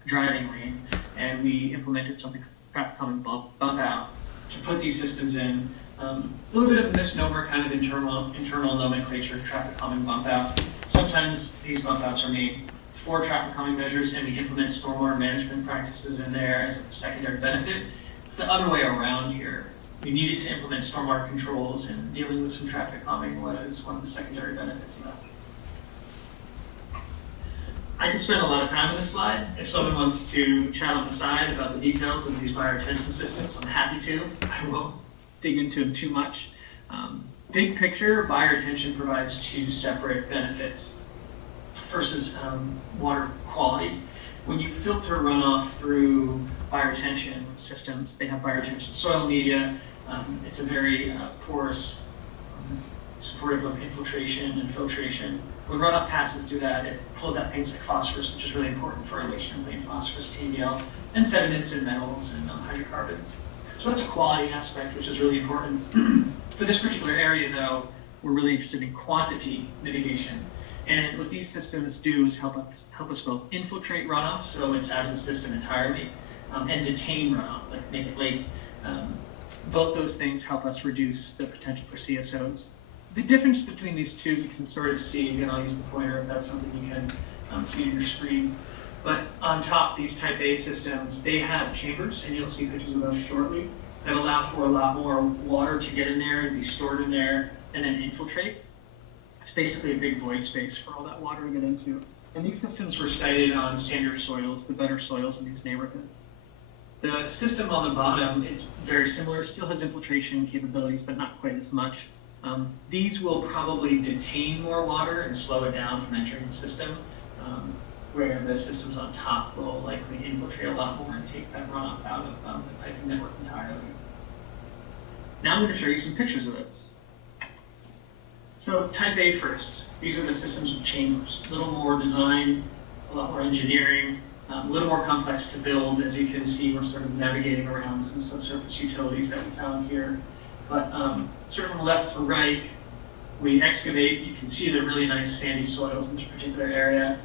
driving lane, and we implemented something called common bump out to put these systems in. A little bit of a misnomer, kind of internal nomenclature, traffic calming bump out. Sometimes these bump outs are made for traffic calming measures, and we implement stormwater management practices in there as a secondary benefit. It's the other way around here. We needed to implement stormwater controls, and dealing with some traffic calming was one of the secondary benefits of that. I could spend a lot of time on this slide. If someone wants to chat on the side about the details of these bioretention systems, I'm happy to. I won't dig into them too much. Big picture, bioretention provides two separate benefits. First is water quality. When you filter runoff through bioretention systems, they have bioretention soil media. It's a very porous, supportive of infiltration and filtration. When runoff passes through that, it pulls out things like phosphorus, which is really important for elation, clean phosphorus, TBL, and sediments and metals and hydrocarbons. So that's a quality aspect, which is really important. For this particular area, though, we're really interested in quantity mitigation. And what these systems do is help us both infiltrate runoff, so it's out of the system entirely, and detain runoff, like make it late. Both those things help us reduce the potential for CSOs. The difference between these two you can sort of see, and I'll use the pointer if that's something you can see on your screen. But on top, these type A systems, they have chambers, and you'll see pictures of those shortly, that allow for a lot more water to get in there and be stored in there and then infiltrate. It's basically a big void space for all that water to get into. And these systems were sited on sandier soils, the better soils in these neighborhoods. The system on the bottom is very similar, still has infiltration capabilities, but not quite as much. These will probably detain more water and slow it down from entering the system, where the systems on top will likely infiltrate a lot more and take that runoff out of the piping network entirely. Now I'm going to show you some pictures of those. So type A first. These are the systems with chambers. A little more design, a lot more engineering, a little more complex to build. As you can see, we're sort of navigating around some subsurface utilities that we found here. But sort of from left to right, we excavate. You can see the really nice sandy soils in this particular area.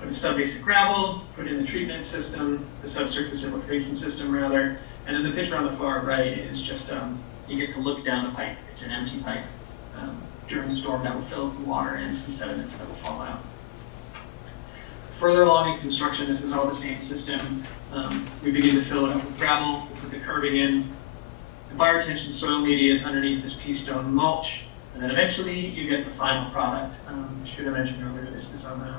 Put a subbasic gravel, put in the treatment system, the subsurface infiltration system rather, and then the picture on the far right is just, you get to look down the pipe. It's an empty pipe. During the storm that will fill with water and some sediments that will fall out. Further along in construction, this is all the same system. We begin to fill it up with gravel, we'll put the curbing in. The bioretention soil media is underneath this pea stone mulch, and then eventually you get the final product. I should have mentioned earlier, this is on the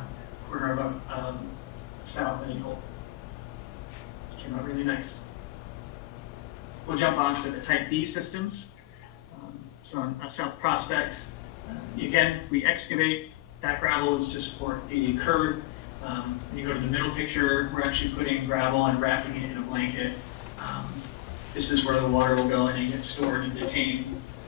corner of South and Eagle. It came out really nice. We'll jump on to the type B systems. So on South Prospect, again, we excavate. That gravel is to support the curb. When you go to the middle picture, we're actually putting gravel and wrapping it in a blanket. This is where the water will go in and get stored and detained.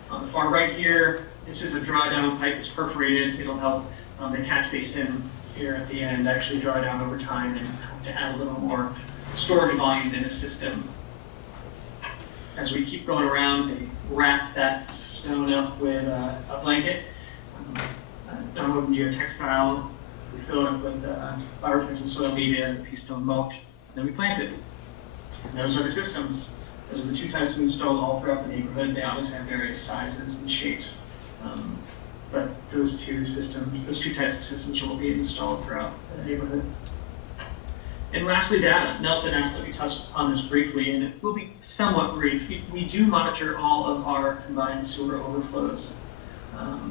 On the far right here, this is a drawdown pipe that's perforated. It'll help the catch basin here at the end actually draw down over time and have to add a little more storage volume in the system. As we keep going around, they wrap that stone up with a blanket, downwoven geotextile. We fill it up with bioretention soil media and pea stone mulch, and then we plant it. And those are the systems. Those are the two types we installed all throughout the neighborhood. They always have various sizes and shapes, but those two types of systems will be installed throughout the neighborhood. And lastly, data. Nelson asked that we touch on this briefly, and it will be somewhat brief. We do monitor all of our combined sewer overflows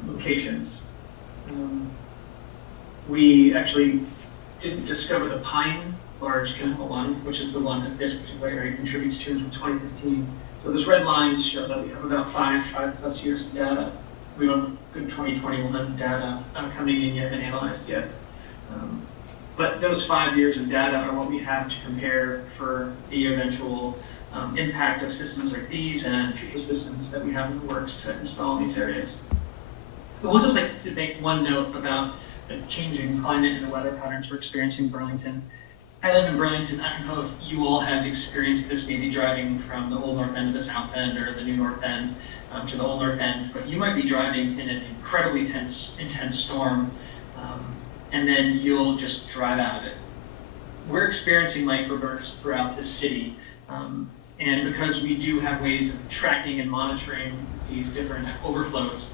locations. We actually didn't discover the pine large canal one, which is the one that this particular area contributes to in 2015. So those red lines show that we have about 5+ years of data. We don't have good 2021 data coming in yet and analyzed yet. But those 5 years of data are what we have to compare for the eventual impact of systems like these and future systems that we have in the works to install in these areas. But we'll just like to make one note about the changing climate and the weather patterns we're experiencing in Burlington. I live in Burlington. I don't know if you all have experienced this, maybe driving from the old north end to the south end or the new north end to the old north end, but you might be driving in an incredibly intense storm, and then you'll just drive out of it. We're experiencing microbursts throughout the city, and because we do have ways of tracking and monitoring these different overflows,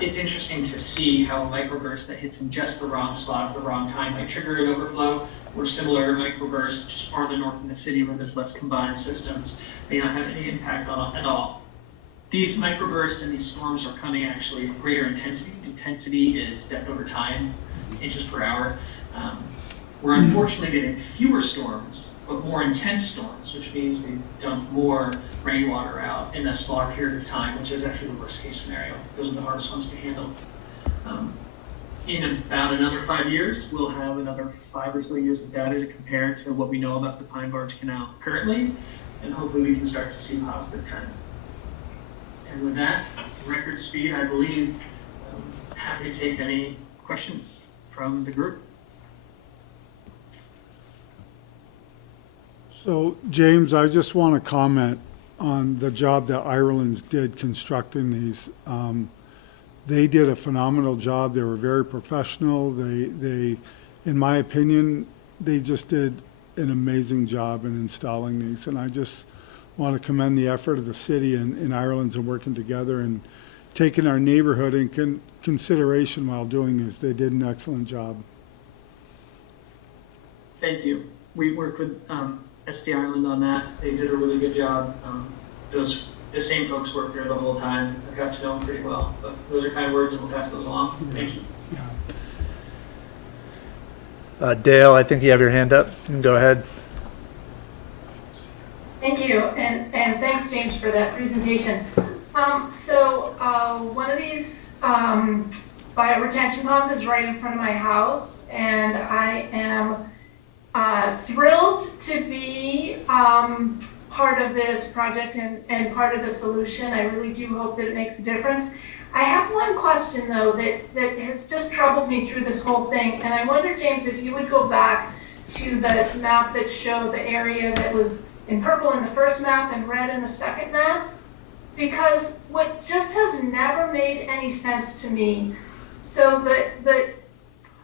it's interesting to see how a microburst that hits in just the wrong spot at the wrong time might trigger an overflow, where similar microbursts just farther north in the city where there's less combined systems may not have any impact on at all. These microbursts and these storms are coming actually with greater intensity. Intensity is depth over time, inches per hour. We're unfortunately getting fewer storms, but more intense storms, which means they dump more rainwater out in a smaller period of time, which is actually the worst case scenario. Those are the hardest ones to handle. In about another 5 years, we'll have another 5 or so years of data to compare to what we know about the Pine Barge Canal currently, and hopefully we can start to see positive trends. And with that, record speed, I believe, happy to take any questions from the group. So, James, I just want to comment on the job that Ireland's did constructing these. They did a phenomenal job. They were very professional. They, in my opinion, they just did an amazing job in installing these. And I just want to commend the effort of the city and Ireland's in working together and taking our neighborhood in consideration while doing this. They did an excellent job. Thank you. We worked with SD Ireland on that. They did a really good job. The same folks worked there the whole time. I got to know them pretty well. But those are kind words, and we'll pass those along. Thank you. Dale, I think you have your hand up. You can go ahead. Thank you, and thanks, James, for that presentation. One of these bioretention ponds is right in front of my house, and I am thrilled to be part of this project and part of the solution. I really do hope that it makes a difference. I have one question, though, that has just troubled me through this whole thing, and I wonder, James, if you would go back to the map that showed the area that was in purple in the first map and red in the second map, because what just has never made any sense to me, so the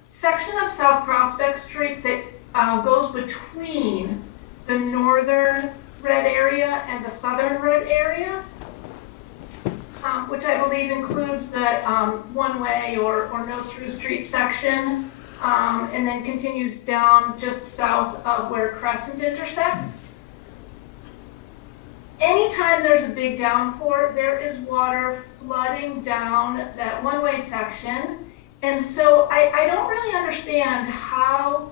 section of South Prospect Street that goes between the northern red area and the southern red area, which I believe includes the one-way or no-through street section, and then continues down just south of where Crescent intersects. Anytime there's a big downpour, there is water flooding down that one-way section. And so I don't really understand how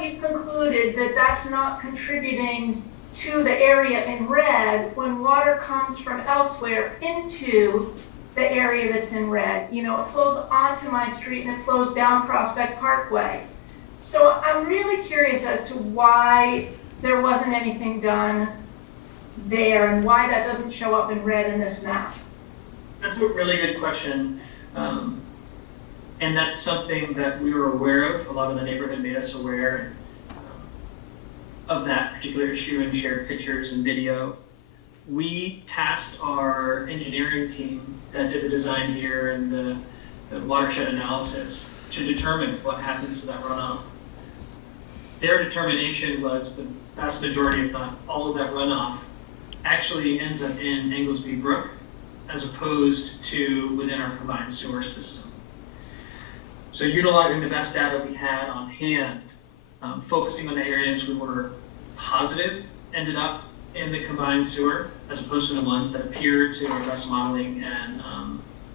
you concluded that that's not contributing to the area in red when water comes from elsewhere into the area that's in red. You know, it flows onto my street and it flows down Prospect Parkway. So I'm really curious as to why there wasn't anything done there and why that doesn't show up in red in this map. That's a really good question. And that's something that we were aware of. A lot of the neighborhood made us aware of that particular issue and shared pictures and video. We tasked our engineering team that did the design here and the watershed analysis to determine what happens to that runoff. Their determination was the vast majority, if not all of that runoff, actually ends up in Anglesby Brook as opposed to within our combined sewer system. So utilizing the best data we had on hand, focusing on the areas we were positive ended up in the combined sewer as opposed to the ones that appeared to our best modeling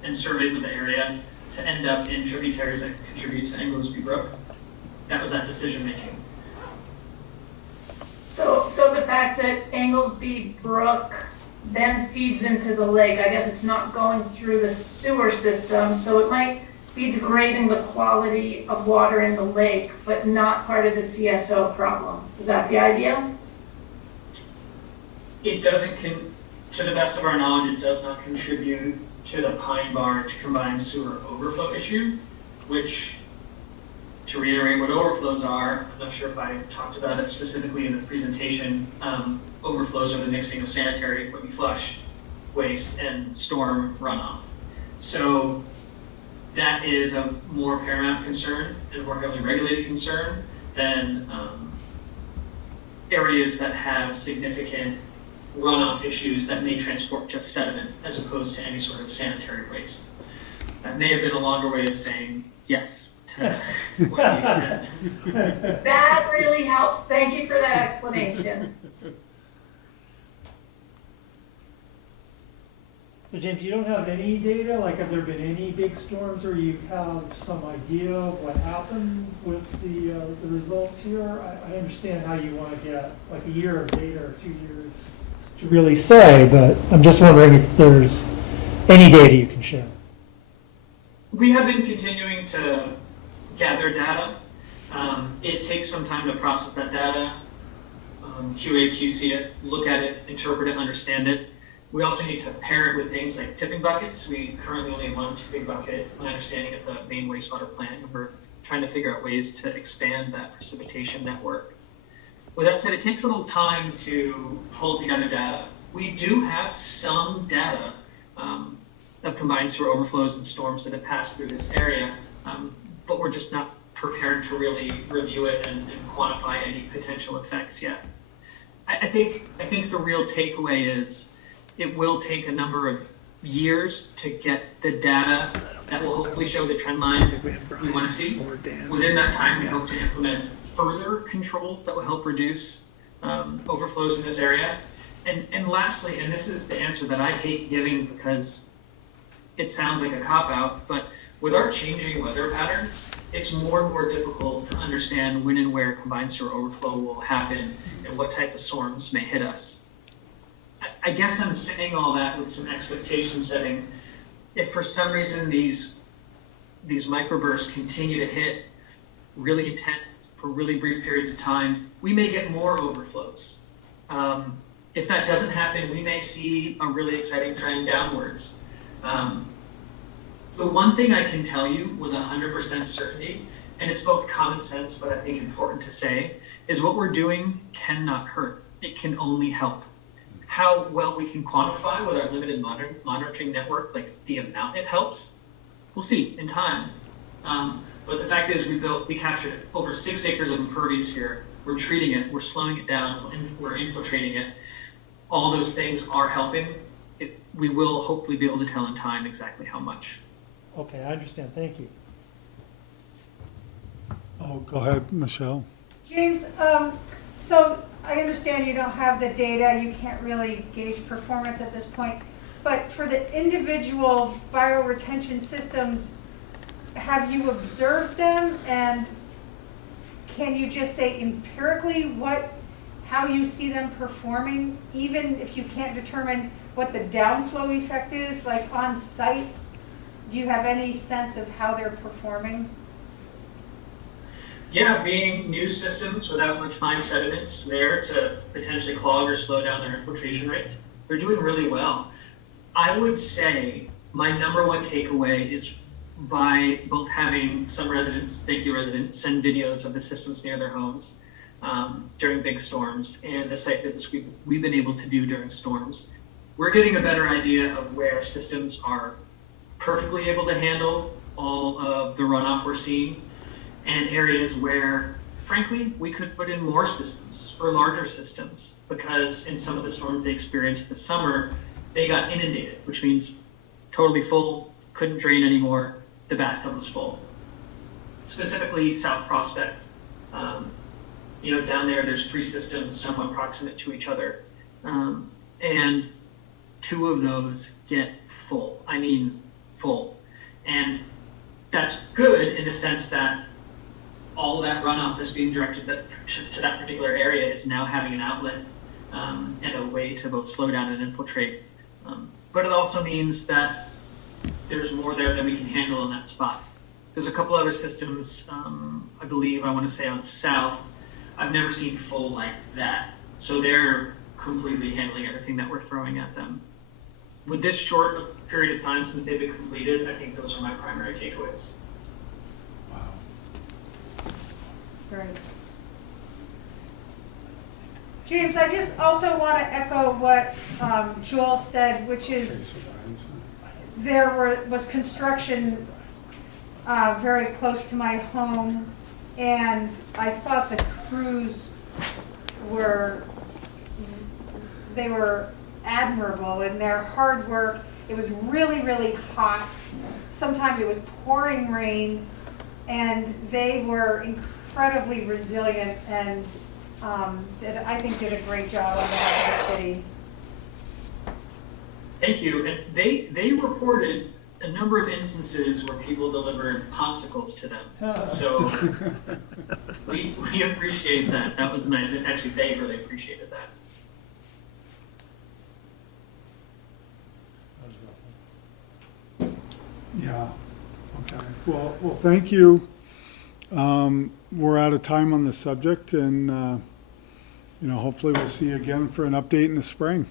and surveys of the area to end up in tributaries that contribute to Inglesby Brook. That was that decision making. So the fact that Anglesby Brook then feeds into the lake, I guess it's not going through the sewer system, so it might be degrading the quality of water in the lake, but not part of the CSO problem. Is that the idea? It doesn't, to the best of our knowledge, it does not contribute to the Pine Barge combined sewer overflow issue, which, to reiterate what overflows are, I'm not sure if I talked about it specifically in the presentation, overflows are the mixing of sanitary when you flush waste and storm runoff. So that is a more paramount concern and more heavily regulated concern than areas that have significant runoff issues that may transport just sediment as opposed to any sort of sanitary waste. That may have been a longer way of saying yes to what you said. That really helps. Thank you for that explanation. So James, you don't have any data, like have there been any big storms where you have some idea of what happened with the results here? I understand how you want to get like a year of data or 2 years to really say, but I'm just wondering if there's any data you can share. We have been continuing to gather data. It takes some time to process that data, QA, QC it, look at it, interpret it, understand it. We also need to pair it with things like tipping buckets. We currently only have one tipping bucket, my understanding, at the main wastewater plant, and we're trying to figure out ways to expand that precipitation network. With that said, it takes a little time to pull together data. We do have some data of combined sewer overflows and storms that have passed through this area, but we're just not prepared to really review it and quantify any potential effects yet. I think the real takeaway is it will take a number of years to get the data that will hopefully show the trend line we want to see. Within that time, we hope to implement further controls that will help reduce overflows in this area. And lastly, and this is the answer that I hate giving because it sounds like a cop-out, but with our changing weather patterns, it's more and more difficult to understand when and where combined sewer overflow will happen and what type of storms may hit us. I guess I'm saying all that with some expectation setting. If for some reason these microbursts continue to hit really intense for really brief periods of time, we may get more overflows. If that doesn't happen, we may see a really exciting trend downwards. The one thing I can tell you with 100% certainty, and it's both common sense, but I think important to say, is what we're doing cannot hurt. It can only help. How well we can quantify with our limited monitoring network, like the amount it helps, we'll see in time. But the fact is we captured over 6 acres of impervious here. We're treating it, we're slowing it down, we're infiltrating it. All those things are helping. We will hopefully be able to tell in time exactly how much. Okay, I understand. Thank you. Oh, go ahead, Michelle. James, so I understand you don't have the data, you can't really gauge performance at this point, but for the individual bioretention systems, have you observed them, and can you just say empirically how you see them performing, even if you can't determine what the downflow effect is, like on site? Do you have any sense of how they're performing? Yeah, being new systems without much fine sediments there to potentially clog or slow down their infiltration rates, they're doing really well. I would say my number one takeaway is by both having some residents, thank you residents, send videos of the systems near their homes during big storms, and the site visits we've been able to do during storms. We're getting a better idea of where systems are perfectly able to handle all of the runoff we're seeing, and areas where, frankly, we could put in more systems or larger systems, because in some of the storms they experienced this summer, they got inundated, which means totally full, couldn't drain anymore, the bathtub was full. Specifically South Prospect, down there's 3 systems somewhat proximate to each other, and 2 of those get full. I mean full. And that's good in the sense that all that runoff that's being directed to that particular area is now having an outlet and a way to both slow down and infiltrate. But it also means that there's more there than we can handle in that spot. There's a couple other systems, I believe, I want to say on south, I've never seen full like that. So they're completely handling everything that we're throwing at them. With this short period of time since they've been completed, I think those are my primary takeaways. Wow. Great. James, I just also want to echo what Joel said, which Okay, is so Brian's not- there was construction very close to my home, and I thought the crews were admirable in their hard work. It was really, really hot. Sometimes it was pouring rain, and they were incredibly resilient and I think did a great job on behalf of the city. Thank you. And they reported a number of instances where people delivered popsicles to them. So we appreciate that. That was nice. And actually, they really appreciated that. Yeah, okay. Well, thank you. We're out of time on the subject, and, hopefully we'll see you again for an update in the spring.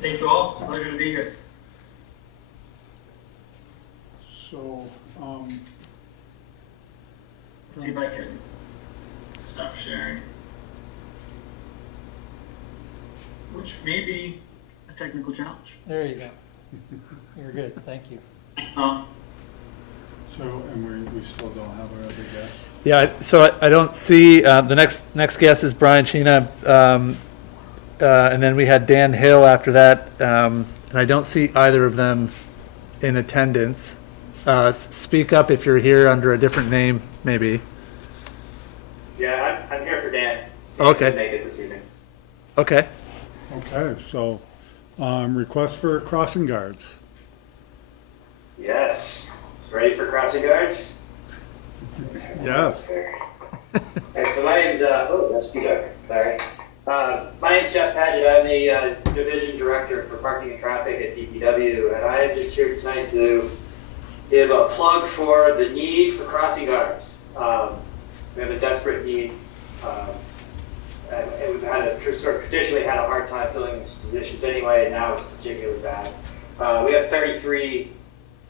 Thank you all. It's a pleasure to be here. So, Let's see if I can stop sharing. Which may be a technical challenge. There you go. You're good, thank you. and we still don't have our other guests. Yeah, so I don't see, the next guest is Brian Sheena, and then we had Dan Hill after that, and I don't see either of them in attendance. Speak up if you're here under a different name, maybe. Yeah, I'm here for Dan. Okay. Couldn't make it this evening. Okay. Okay, so, request for crossing guards. Yes. Ready for crossing guards? Yes. Okay, so my name's, that's too dark. Sorry. My name's Jeff Paget. I'm the Division Director for Parking and Traffic at DPW, and I am just here tonight to give a plug for the need for crossing guards. We have a desperate need, and we've had traditionally had a hard time filling these positions anyway, and now it's particularly bad. We have 33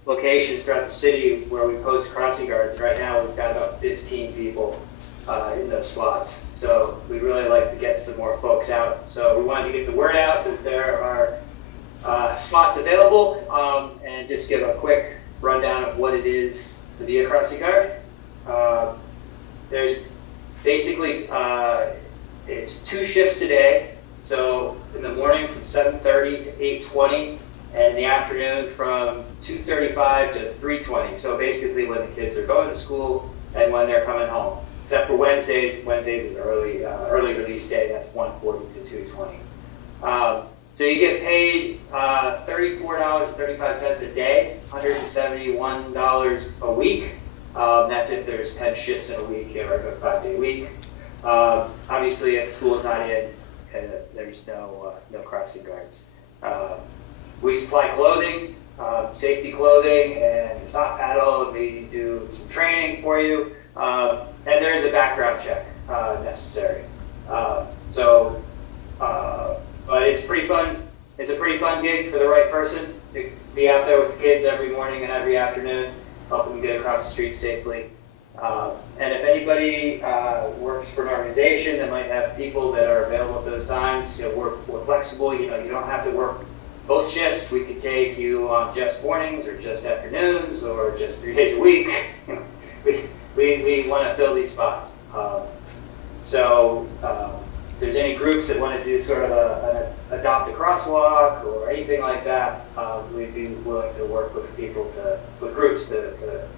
locations throughout the city where we post crossing guards. Right now, we've got about 15 people in those slots. So we'd really like to get some more folks out. So we wanted to get the word out that there are slots available, and just give a quick rundown of what it is to be a crossing guard. There's basically, it's 2 shifts a day. So in the morning from 7:30 to 8:20, and in the afternoon from 2:35 to 3:20. So basically when the kids are going to school and when they're coming home. Except for Wednesdays. Wednesdays is early release day. That's 1:40 to 2:20. So you get paid $34.35 a day, $171 a week. That's if there's 10 shifts in a week or a 5-day week. Obviously, if school is not in, there's no crossing guards. We supply clothing, safety clothing, and it's not paddle. We do some training for you, and there is a background check necessary. But it's pretty fun. It's a pretty fun gig for the right person to be out there with the kids every morning and every afternoon, helping them get across the street safely. And if anybody works for an organization that might have people that are available at those times, we're flexible. You don't have to work both shifts. We could take you on just mornings or just afternoons or just 3 days a week. We want to fill these spots. If there's any groups that want to do sort of adopt a crosswalk or anything like that, we'd be willing to work with people, with groups,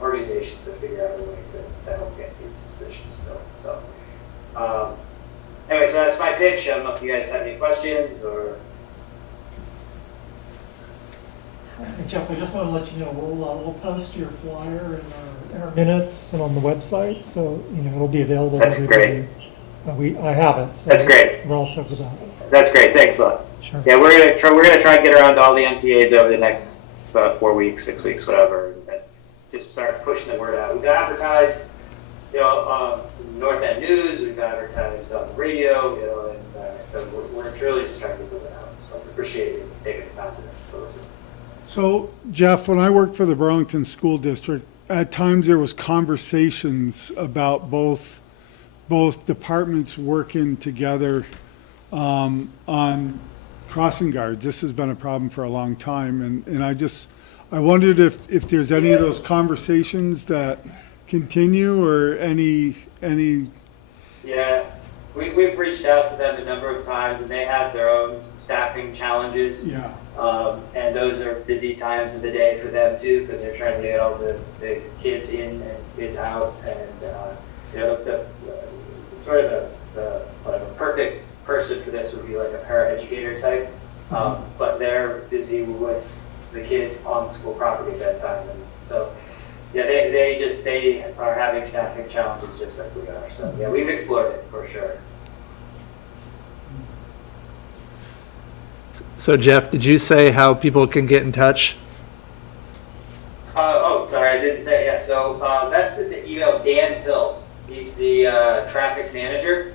organizations to figure out a way to help get these positions filled. So that's my pitch. I don't know if you guys have any questions or. Jeff, I just want to let you know, we'll post your flyer in our minutes and on the website, so, it'll be available. to That's everybody. I have it, so. That's great. We're all set with that. That's great. Thanks a lot. Sure. Yeah, we're gonna try and get around to all the NPAs over the next 4 weeks, 6 weeks, whatever. And just start pushing the word out. We've advertised, North End News. We've advertised on the radio, and so we're truly just trying to get it out. So I appreciate you taking the time to listen. So, Jeff, when I worked for the Burlington School District, at times there was conversations about both departments working together on crossing guards. This has been a problem for a long time, and I wondered if there's any of those conversations that continue or any. Yeah, we've reached out to them a number of times, and they have their own staffing challenges. Yeah. And those are busy times of the day for them too, because they're trying to get all the kids in and kids out, and the perfect person for this would be like a paraeducator type, but they're busy with the kids on the school property at that time, and so yeah, they are having staffing challenges just like we are. So yeah, we've explored it for sure. So Jeff, did you say how people can get in touch? Sorry, I didn't say. Yeah, so best is to email Dan Hill. He's the traffic manager.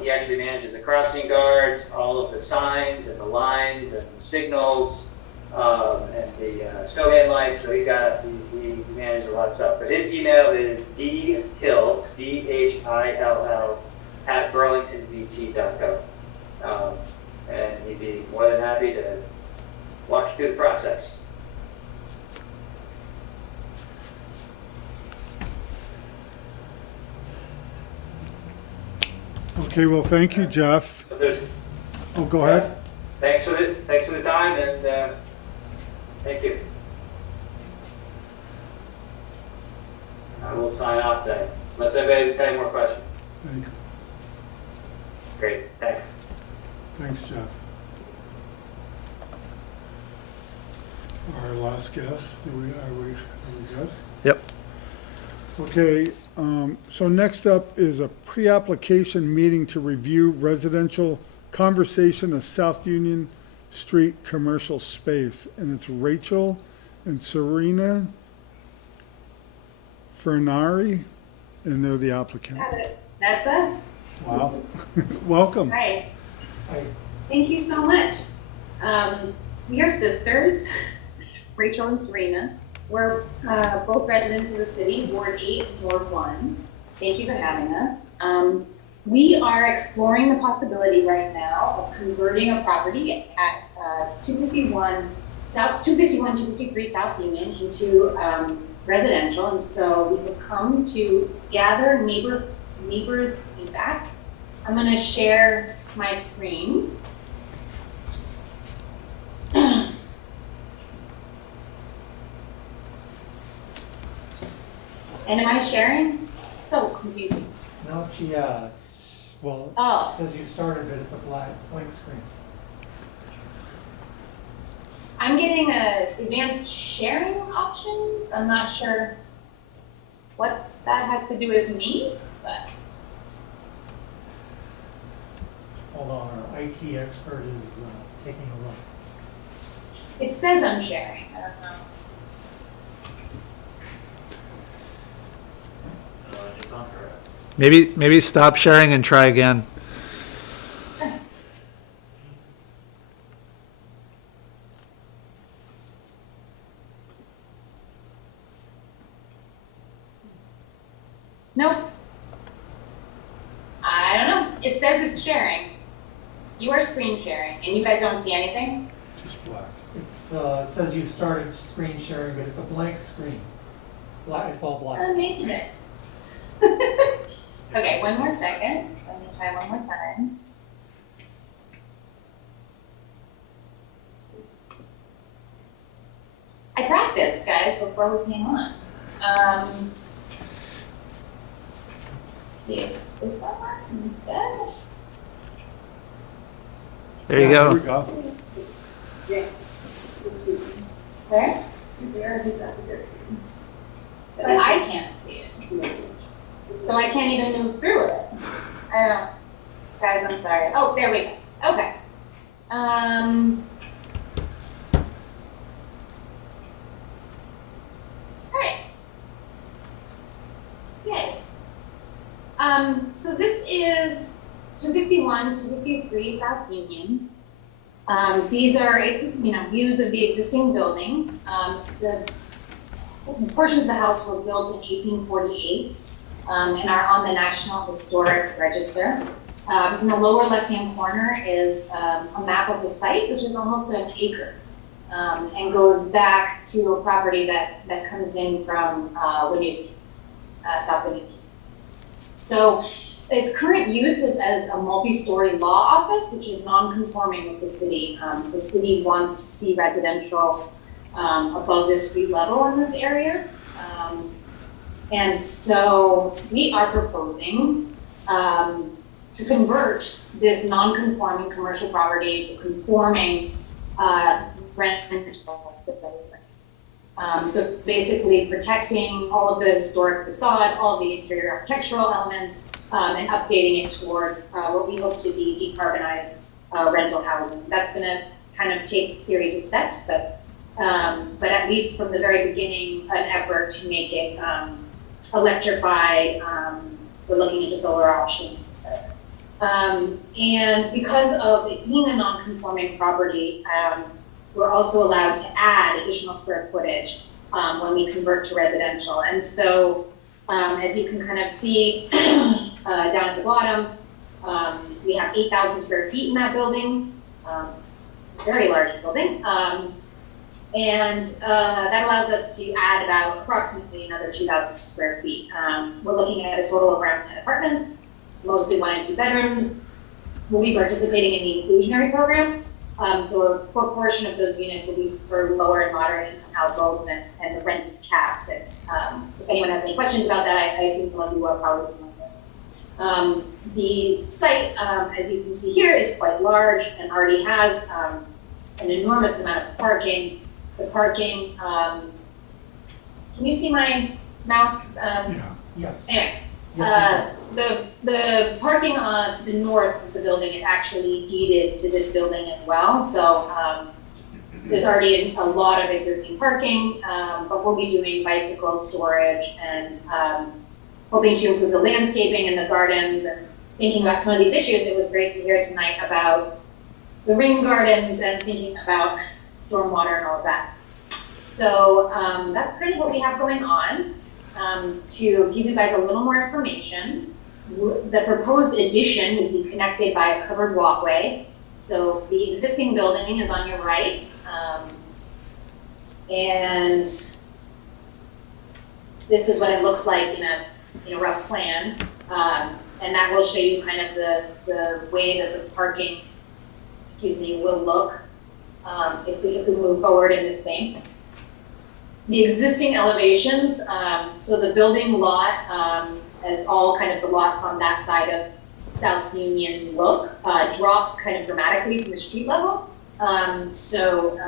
He actually manages the crossing guards, all of the signs and the lines and the signals, and the snowman lights. So he manages a lot of stuff. But his email is dhill, DHILL, @burlingtonvt.gov. And he'd be more than happy to walk you through the process. Okay, well, thank you, Jeff. So there's, Oh, go ahead. thanks for the time, and thank you. I will sign off then, unless anybody has any more questions. Thank you. Great, thanks. Thanks, Jeff. Our last guest, are we good? Yep. Okay, so next up is a pre-application meeting to review residential conversation of South Union Street commercial space. And it's Rachel and Serena Fernari, and they're the applicant. That's us. Wow. Welcome. Hi. Hi. Thank you so much. We are sisters, Rachel and Serena. We're both residents of the city, Ward 8, Ward 1. Thank you for having us. We are exploring the possibility right now of converting a property at 253 South Union into residential. And so we have come to gather neighbors' feedback. I'm going to share my screen. And am I sharing? So confusing. No, well, Oh. it says you started, but it's a blank screen. I'm getting advanced sharing options. I'm not sure what that has to do with me, but. Hold on, our IT expert is taking a look. It says I'm sharing. I don't know. Maybe stop sharing and try again. Nope. I don't know. It says it's sharing. You are screen sharing, and you guys don't see anything? Just black. It says you started screen sharing, but it's a blank screen. It's all black. Amazing. Okay, one more second. Let me try one more time. I practiced, guys, before we came on. See if this one works instead. There you There go. we go. Okay, see there, I think that's what they're seeing. But I can't see it. So I can't even move through it. I don't, guys, I'm sorry. Oh, there we go. Okay. All right. Yay. So this is 251, 253 South Union. These are, views of the existing building. Portions of the house were built in 1848 and are on the National Historic Register. In the lower left-hand corner is a map of the site, which is almost an acre, and goes back to a property that comes in from Winooski, South Winooski. So its current use is as a multi-story law office, which is non-conforming with the city. The city wants to see residential above the street level in this area. And so we are proposing to convert this non-conforming commercial property to conforming rental. So basically protecting all of the historic facade, all of the interior architectural elements, and updating it toward what we hope to be decarbonized rental housing. That's going to kind of take a series of steps, but at least from the very beginning, an effort to make it electrified. We're looking into solar options, etc. And because of it being a non-conforming property, we're also allowed to add additional square footage when we convert to residential. And so, as you can kind of see down at the bottom, we have 8,000 square feet in that building. It's a very large building. And that allows us to add about approximately another 2,000 square feet. We're looking at a total of around 10 apartments, mostly 1 and 2 bedrooms. We'll be participating in the inclusionary program. So a proportion of those units will be for lower and moderate income households, and the rent is capped. And if anyone has any questions about that, I assume some of you are probably familiar. The site, as you can see here, is quite large and already has an enormous amount of parking. The parking, can you see my mouse? Yes. Anyway, Yes, the parking to the north of the building is actually deeded to this building as well. So there's already a lot of existing parking, but we'll be doing bicycle storage and hoping to improve the landscaping and the gardens and thinking about some of these issues. It was great to hear tonight about the rain gardens and thinking about stormwater and all of that. So that's kind of what we have going on. To give you guys a little more information, the proposed addition would be connected by a covered walkway. So the existing building is on your right, and this is what it looks like in a rough plan, and that will show you kind of the way that the parking, will look if we move forward in this vein. The existing elevations, so the building lot, as all kind of the lots on that side of South Union look, drops kind of dramatically from the street level. So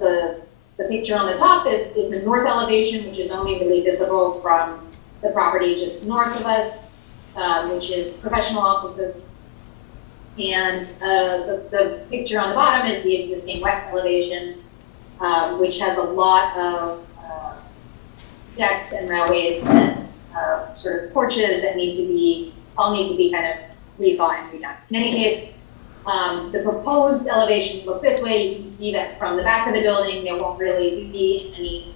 the picture on the top is the north elevation, which is only really visible from the property just north of us, which is professional offices. And the picture on the bottom is the existing west elevation, which has a lot of decks and railways and sort of porches that all need to be kind of rethought and redone. In any case, the proposed elevations look this way. You can see that from the back of the building, there won't really be any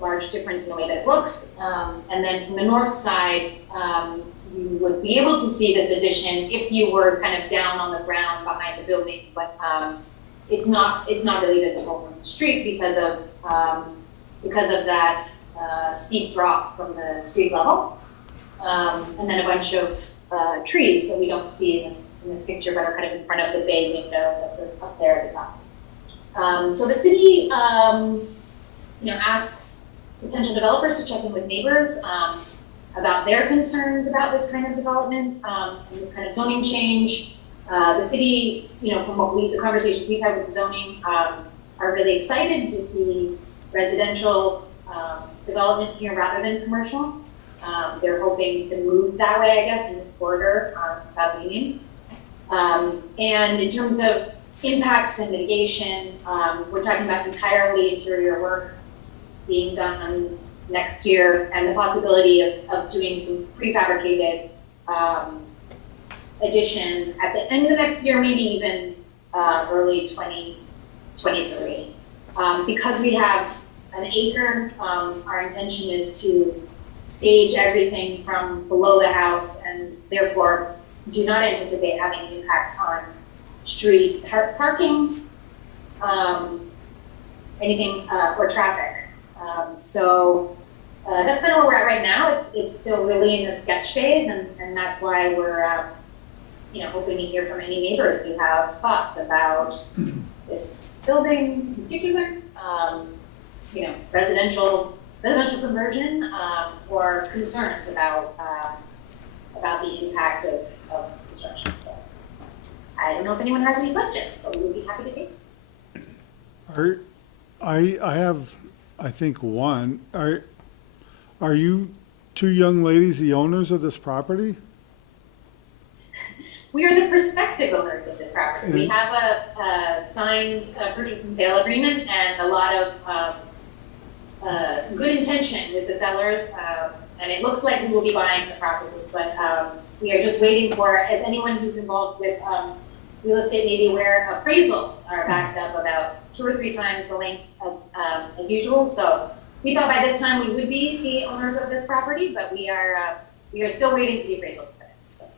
large difference in the way that it looks. And then from the north side, you would be able to see this addition if you were kind of down on the ground behind the building, but it's not really visible from the street because of that steep drop from the street level, and then a bunch of trees that we don't see in this picture, but are kind of in front of the bay window that's up there at the top. So the city, asks potential developers to check in with neighbors about their concerns about this kind of development and this kind of zoning change. The city, from the conversations we've had with the zoning, are really excited to see residential development here rather than commercial. They're hoping to move that way, I guess, in this corridor on South Union. And in terms of impacts and mitigation, we're talking about entirely interior work being done next year, and the possibility of doing some prefabricated addition at the end of next year, maybe even early 2023. Because we have an acre, our intention is to stage everything from below the house, and therefore do not anticipate having an impact on street parking, anything, or traffic. So that's kind of where we're at right now. It's still really in the sketch phase, and that's why we're hoping to hear from any neighbors who have thoughts about this building in particular, residential conversion, or concerns about the impact of construction. So I don't know if anyone has any questions, but we would be happy to take. I have, I think, one. Are you two young ladies the owners of this property? We are the prospective owners of this property. We have a signed purchase and sale agreement and a lot of good intention with the sellers, and it looks like we will be buying the property, but we are just waiting for, as anyone who's involved with real estate may be aware, appraisals are backed up about 2 or 3 times the length of as usual. So we thought by this time we would be the owners of this property, but we are still waiting for the appraisals. So.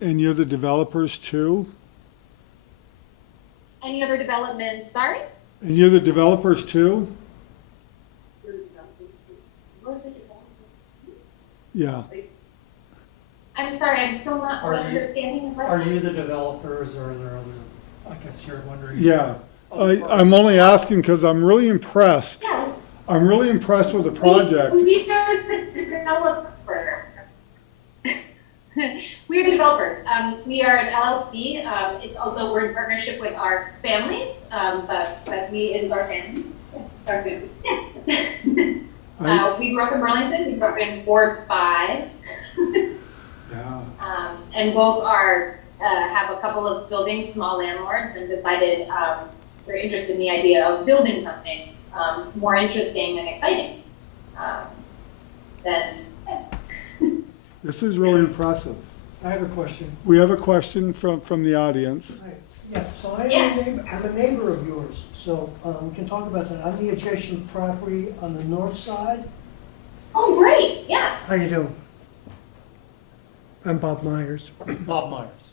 And you're the developers too? Any other developments? Sorry? And you're the developers too? Yeah. I'm sorry, I'm still not understanding the question. Are you the developers, or are there other, I guess you're wondering? Yeah. I'm only asking because I'm really impressed. Yeah. I'm really impressed with the project. We are the developer. We are the developers. We are an LLC. It's also, we're in partnership with our families, but it is our families. Yeah, it's our families. Yeah. We grew up in Burlington. We grew up in Ward 5. Yeah. And both have a couple of buildings, small landlords, and decided they're interested in the idea of building something more interesting and exciting than. This is really impressive. I have a question. We have a question from the audience. Hi. Yeah, so I'm a neighbor of yours, so we can talk about that. I'm the adjacent property on the north side. Oh, great, yeah. How you doing? I'm Bob Myers. Bob Myers.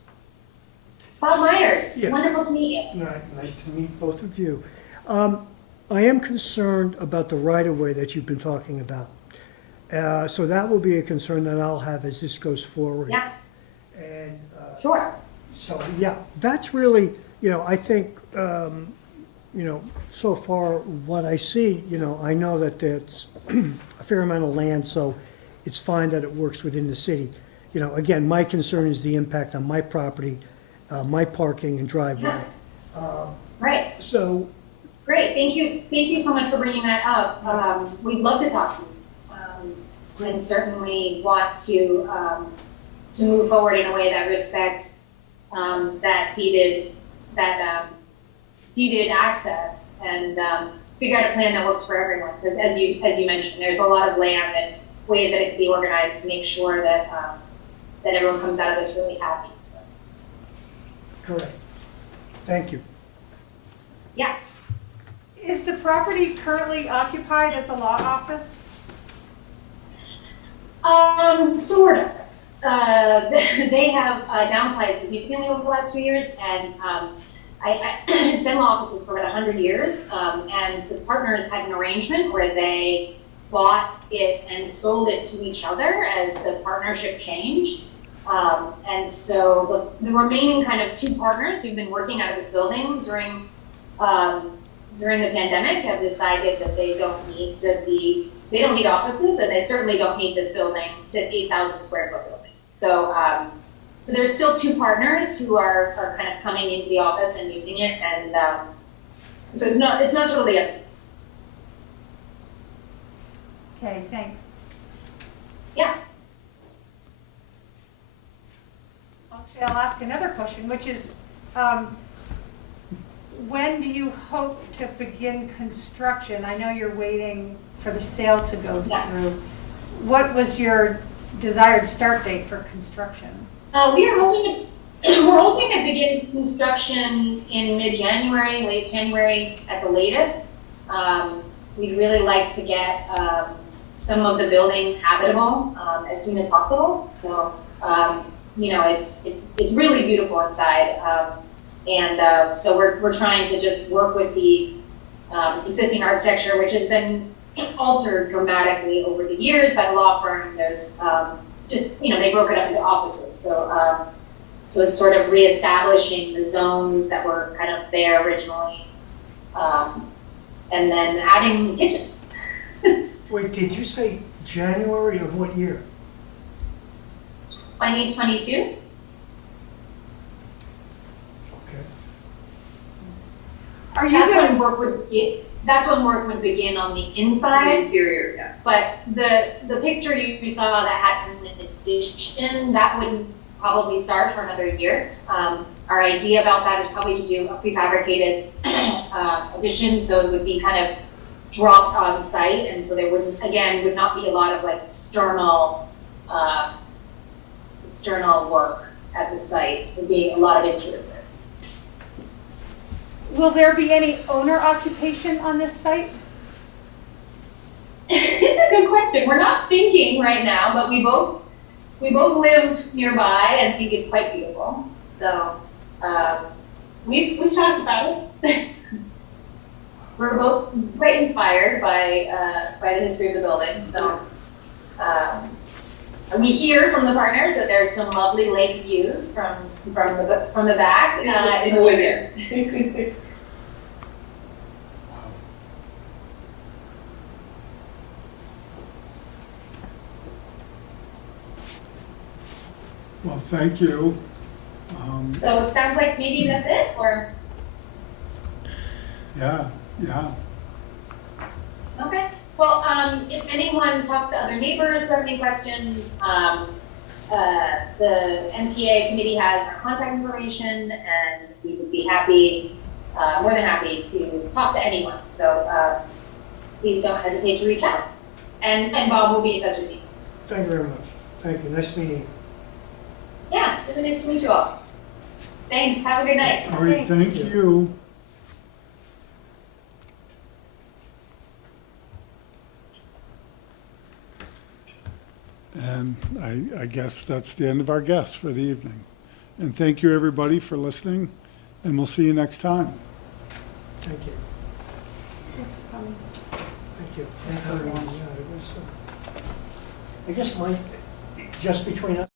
Bob Myers, Yes. wonderful to meet you. Nice to meet both of you. I am concerned about the right-of-way that you've been talking about. So that will be a concern that I'll have as this goes forward. Yeah. And sure. So, yeah, that's really, I think, so far what I see, I know that there's a fair amount of land, so it's fine that it works within the city. Again, my concern is the impact on my property, my parking and driveway. Right. So. Great, thank you so much for bringing that up. We'd love to talk to you, and certainly want to move forward in a way that respects that deeded access, and figure out a plan that works for everyone. Because as you mentioned, there's a lot of land and ways that it can be organized to make sure that that everyone comes out of this really happy. So. Correct. Thank you. Yeah. Is the property currently occupied as a law office? Sort of. They have downsized significantly over the last few years, and it's been law offices for about 100 years, and the partners had an arrangement where they bought it and sold it to each other as the partnership changed. And so the remaining kind of 2 partners who've been working out of this building during the pandemic have decided that they don't need offices, and they certainly don't need this building, this 8,000 square foot building. So, so there's still 2 partners who are kind of coming into the office and using it, and so it's not totally empty. Okay, thanks. Yeah. Actually, I'll ask another question, which is, when do you hope to begin construction? I know you're waiting for the sale to go Yeah. through. What was your desired start date for construction? We are hoping to, we're hoping to begin construction in mid-January, late January at the latest. We'd really like to get some of the building habitable as soon as possible. So, you know, it's really beautiful inside. So we're trying to just work with the existing architecture, which has been altered dramatically over the years by the law firm. There's just, you know, they broke it up into offices. So it's sort of reestablishing the zones that were kind of there originally, and then adding kitchens. Wait, did you say January of what year? 2022? Okay. Are you That's gonna, when work would be, that's when work would begin on the inside. Interior, yeah. But the picture you saw that had an addition, that wouldn't probably start for another year. Our idea about that is probably to do a prefabricated addition, so it would be kind of dropped on site, and so there would not be a lot of like external work at the site. It would be a lot of interior work. will there be any owner occupation on this site? It's a good question. We're not thinking right now, but we both live nearby and think it's quite beautiful. So we've talked about it. We're both quite inspired by the history of the building. So we hear from the partners that there's some lovely lake views from the back in the winter. Well, thank you. So it sounds like maybe that's it, or Yeah. okay. Well, if anyone talks to other neighbors who have any questions, the NPA committee has our contact information, and we would be happy, more than happy to talk to anyone. So please don't hesitate to reach out. And Bob will be in touch with you. Thank you very much. Thank you. Nice meeting you. Yeah, really nice to meet you all. Thanks. Have a good night. All right, thank you. And I guess that's the end of our guests for the evening. And thank you, everybody, for listening, and we'll see you next time. Thank you. Thank you. Thanks, everyone. Yeah, it was, I guess, Mike, just between us.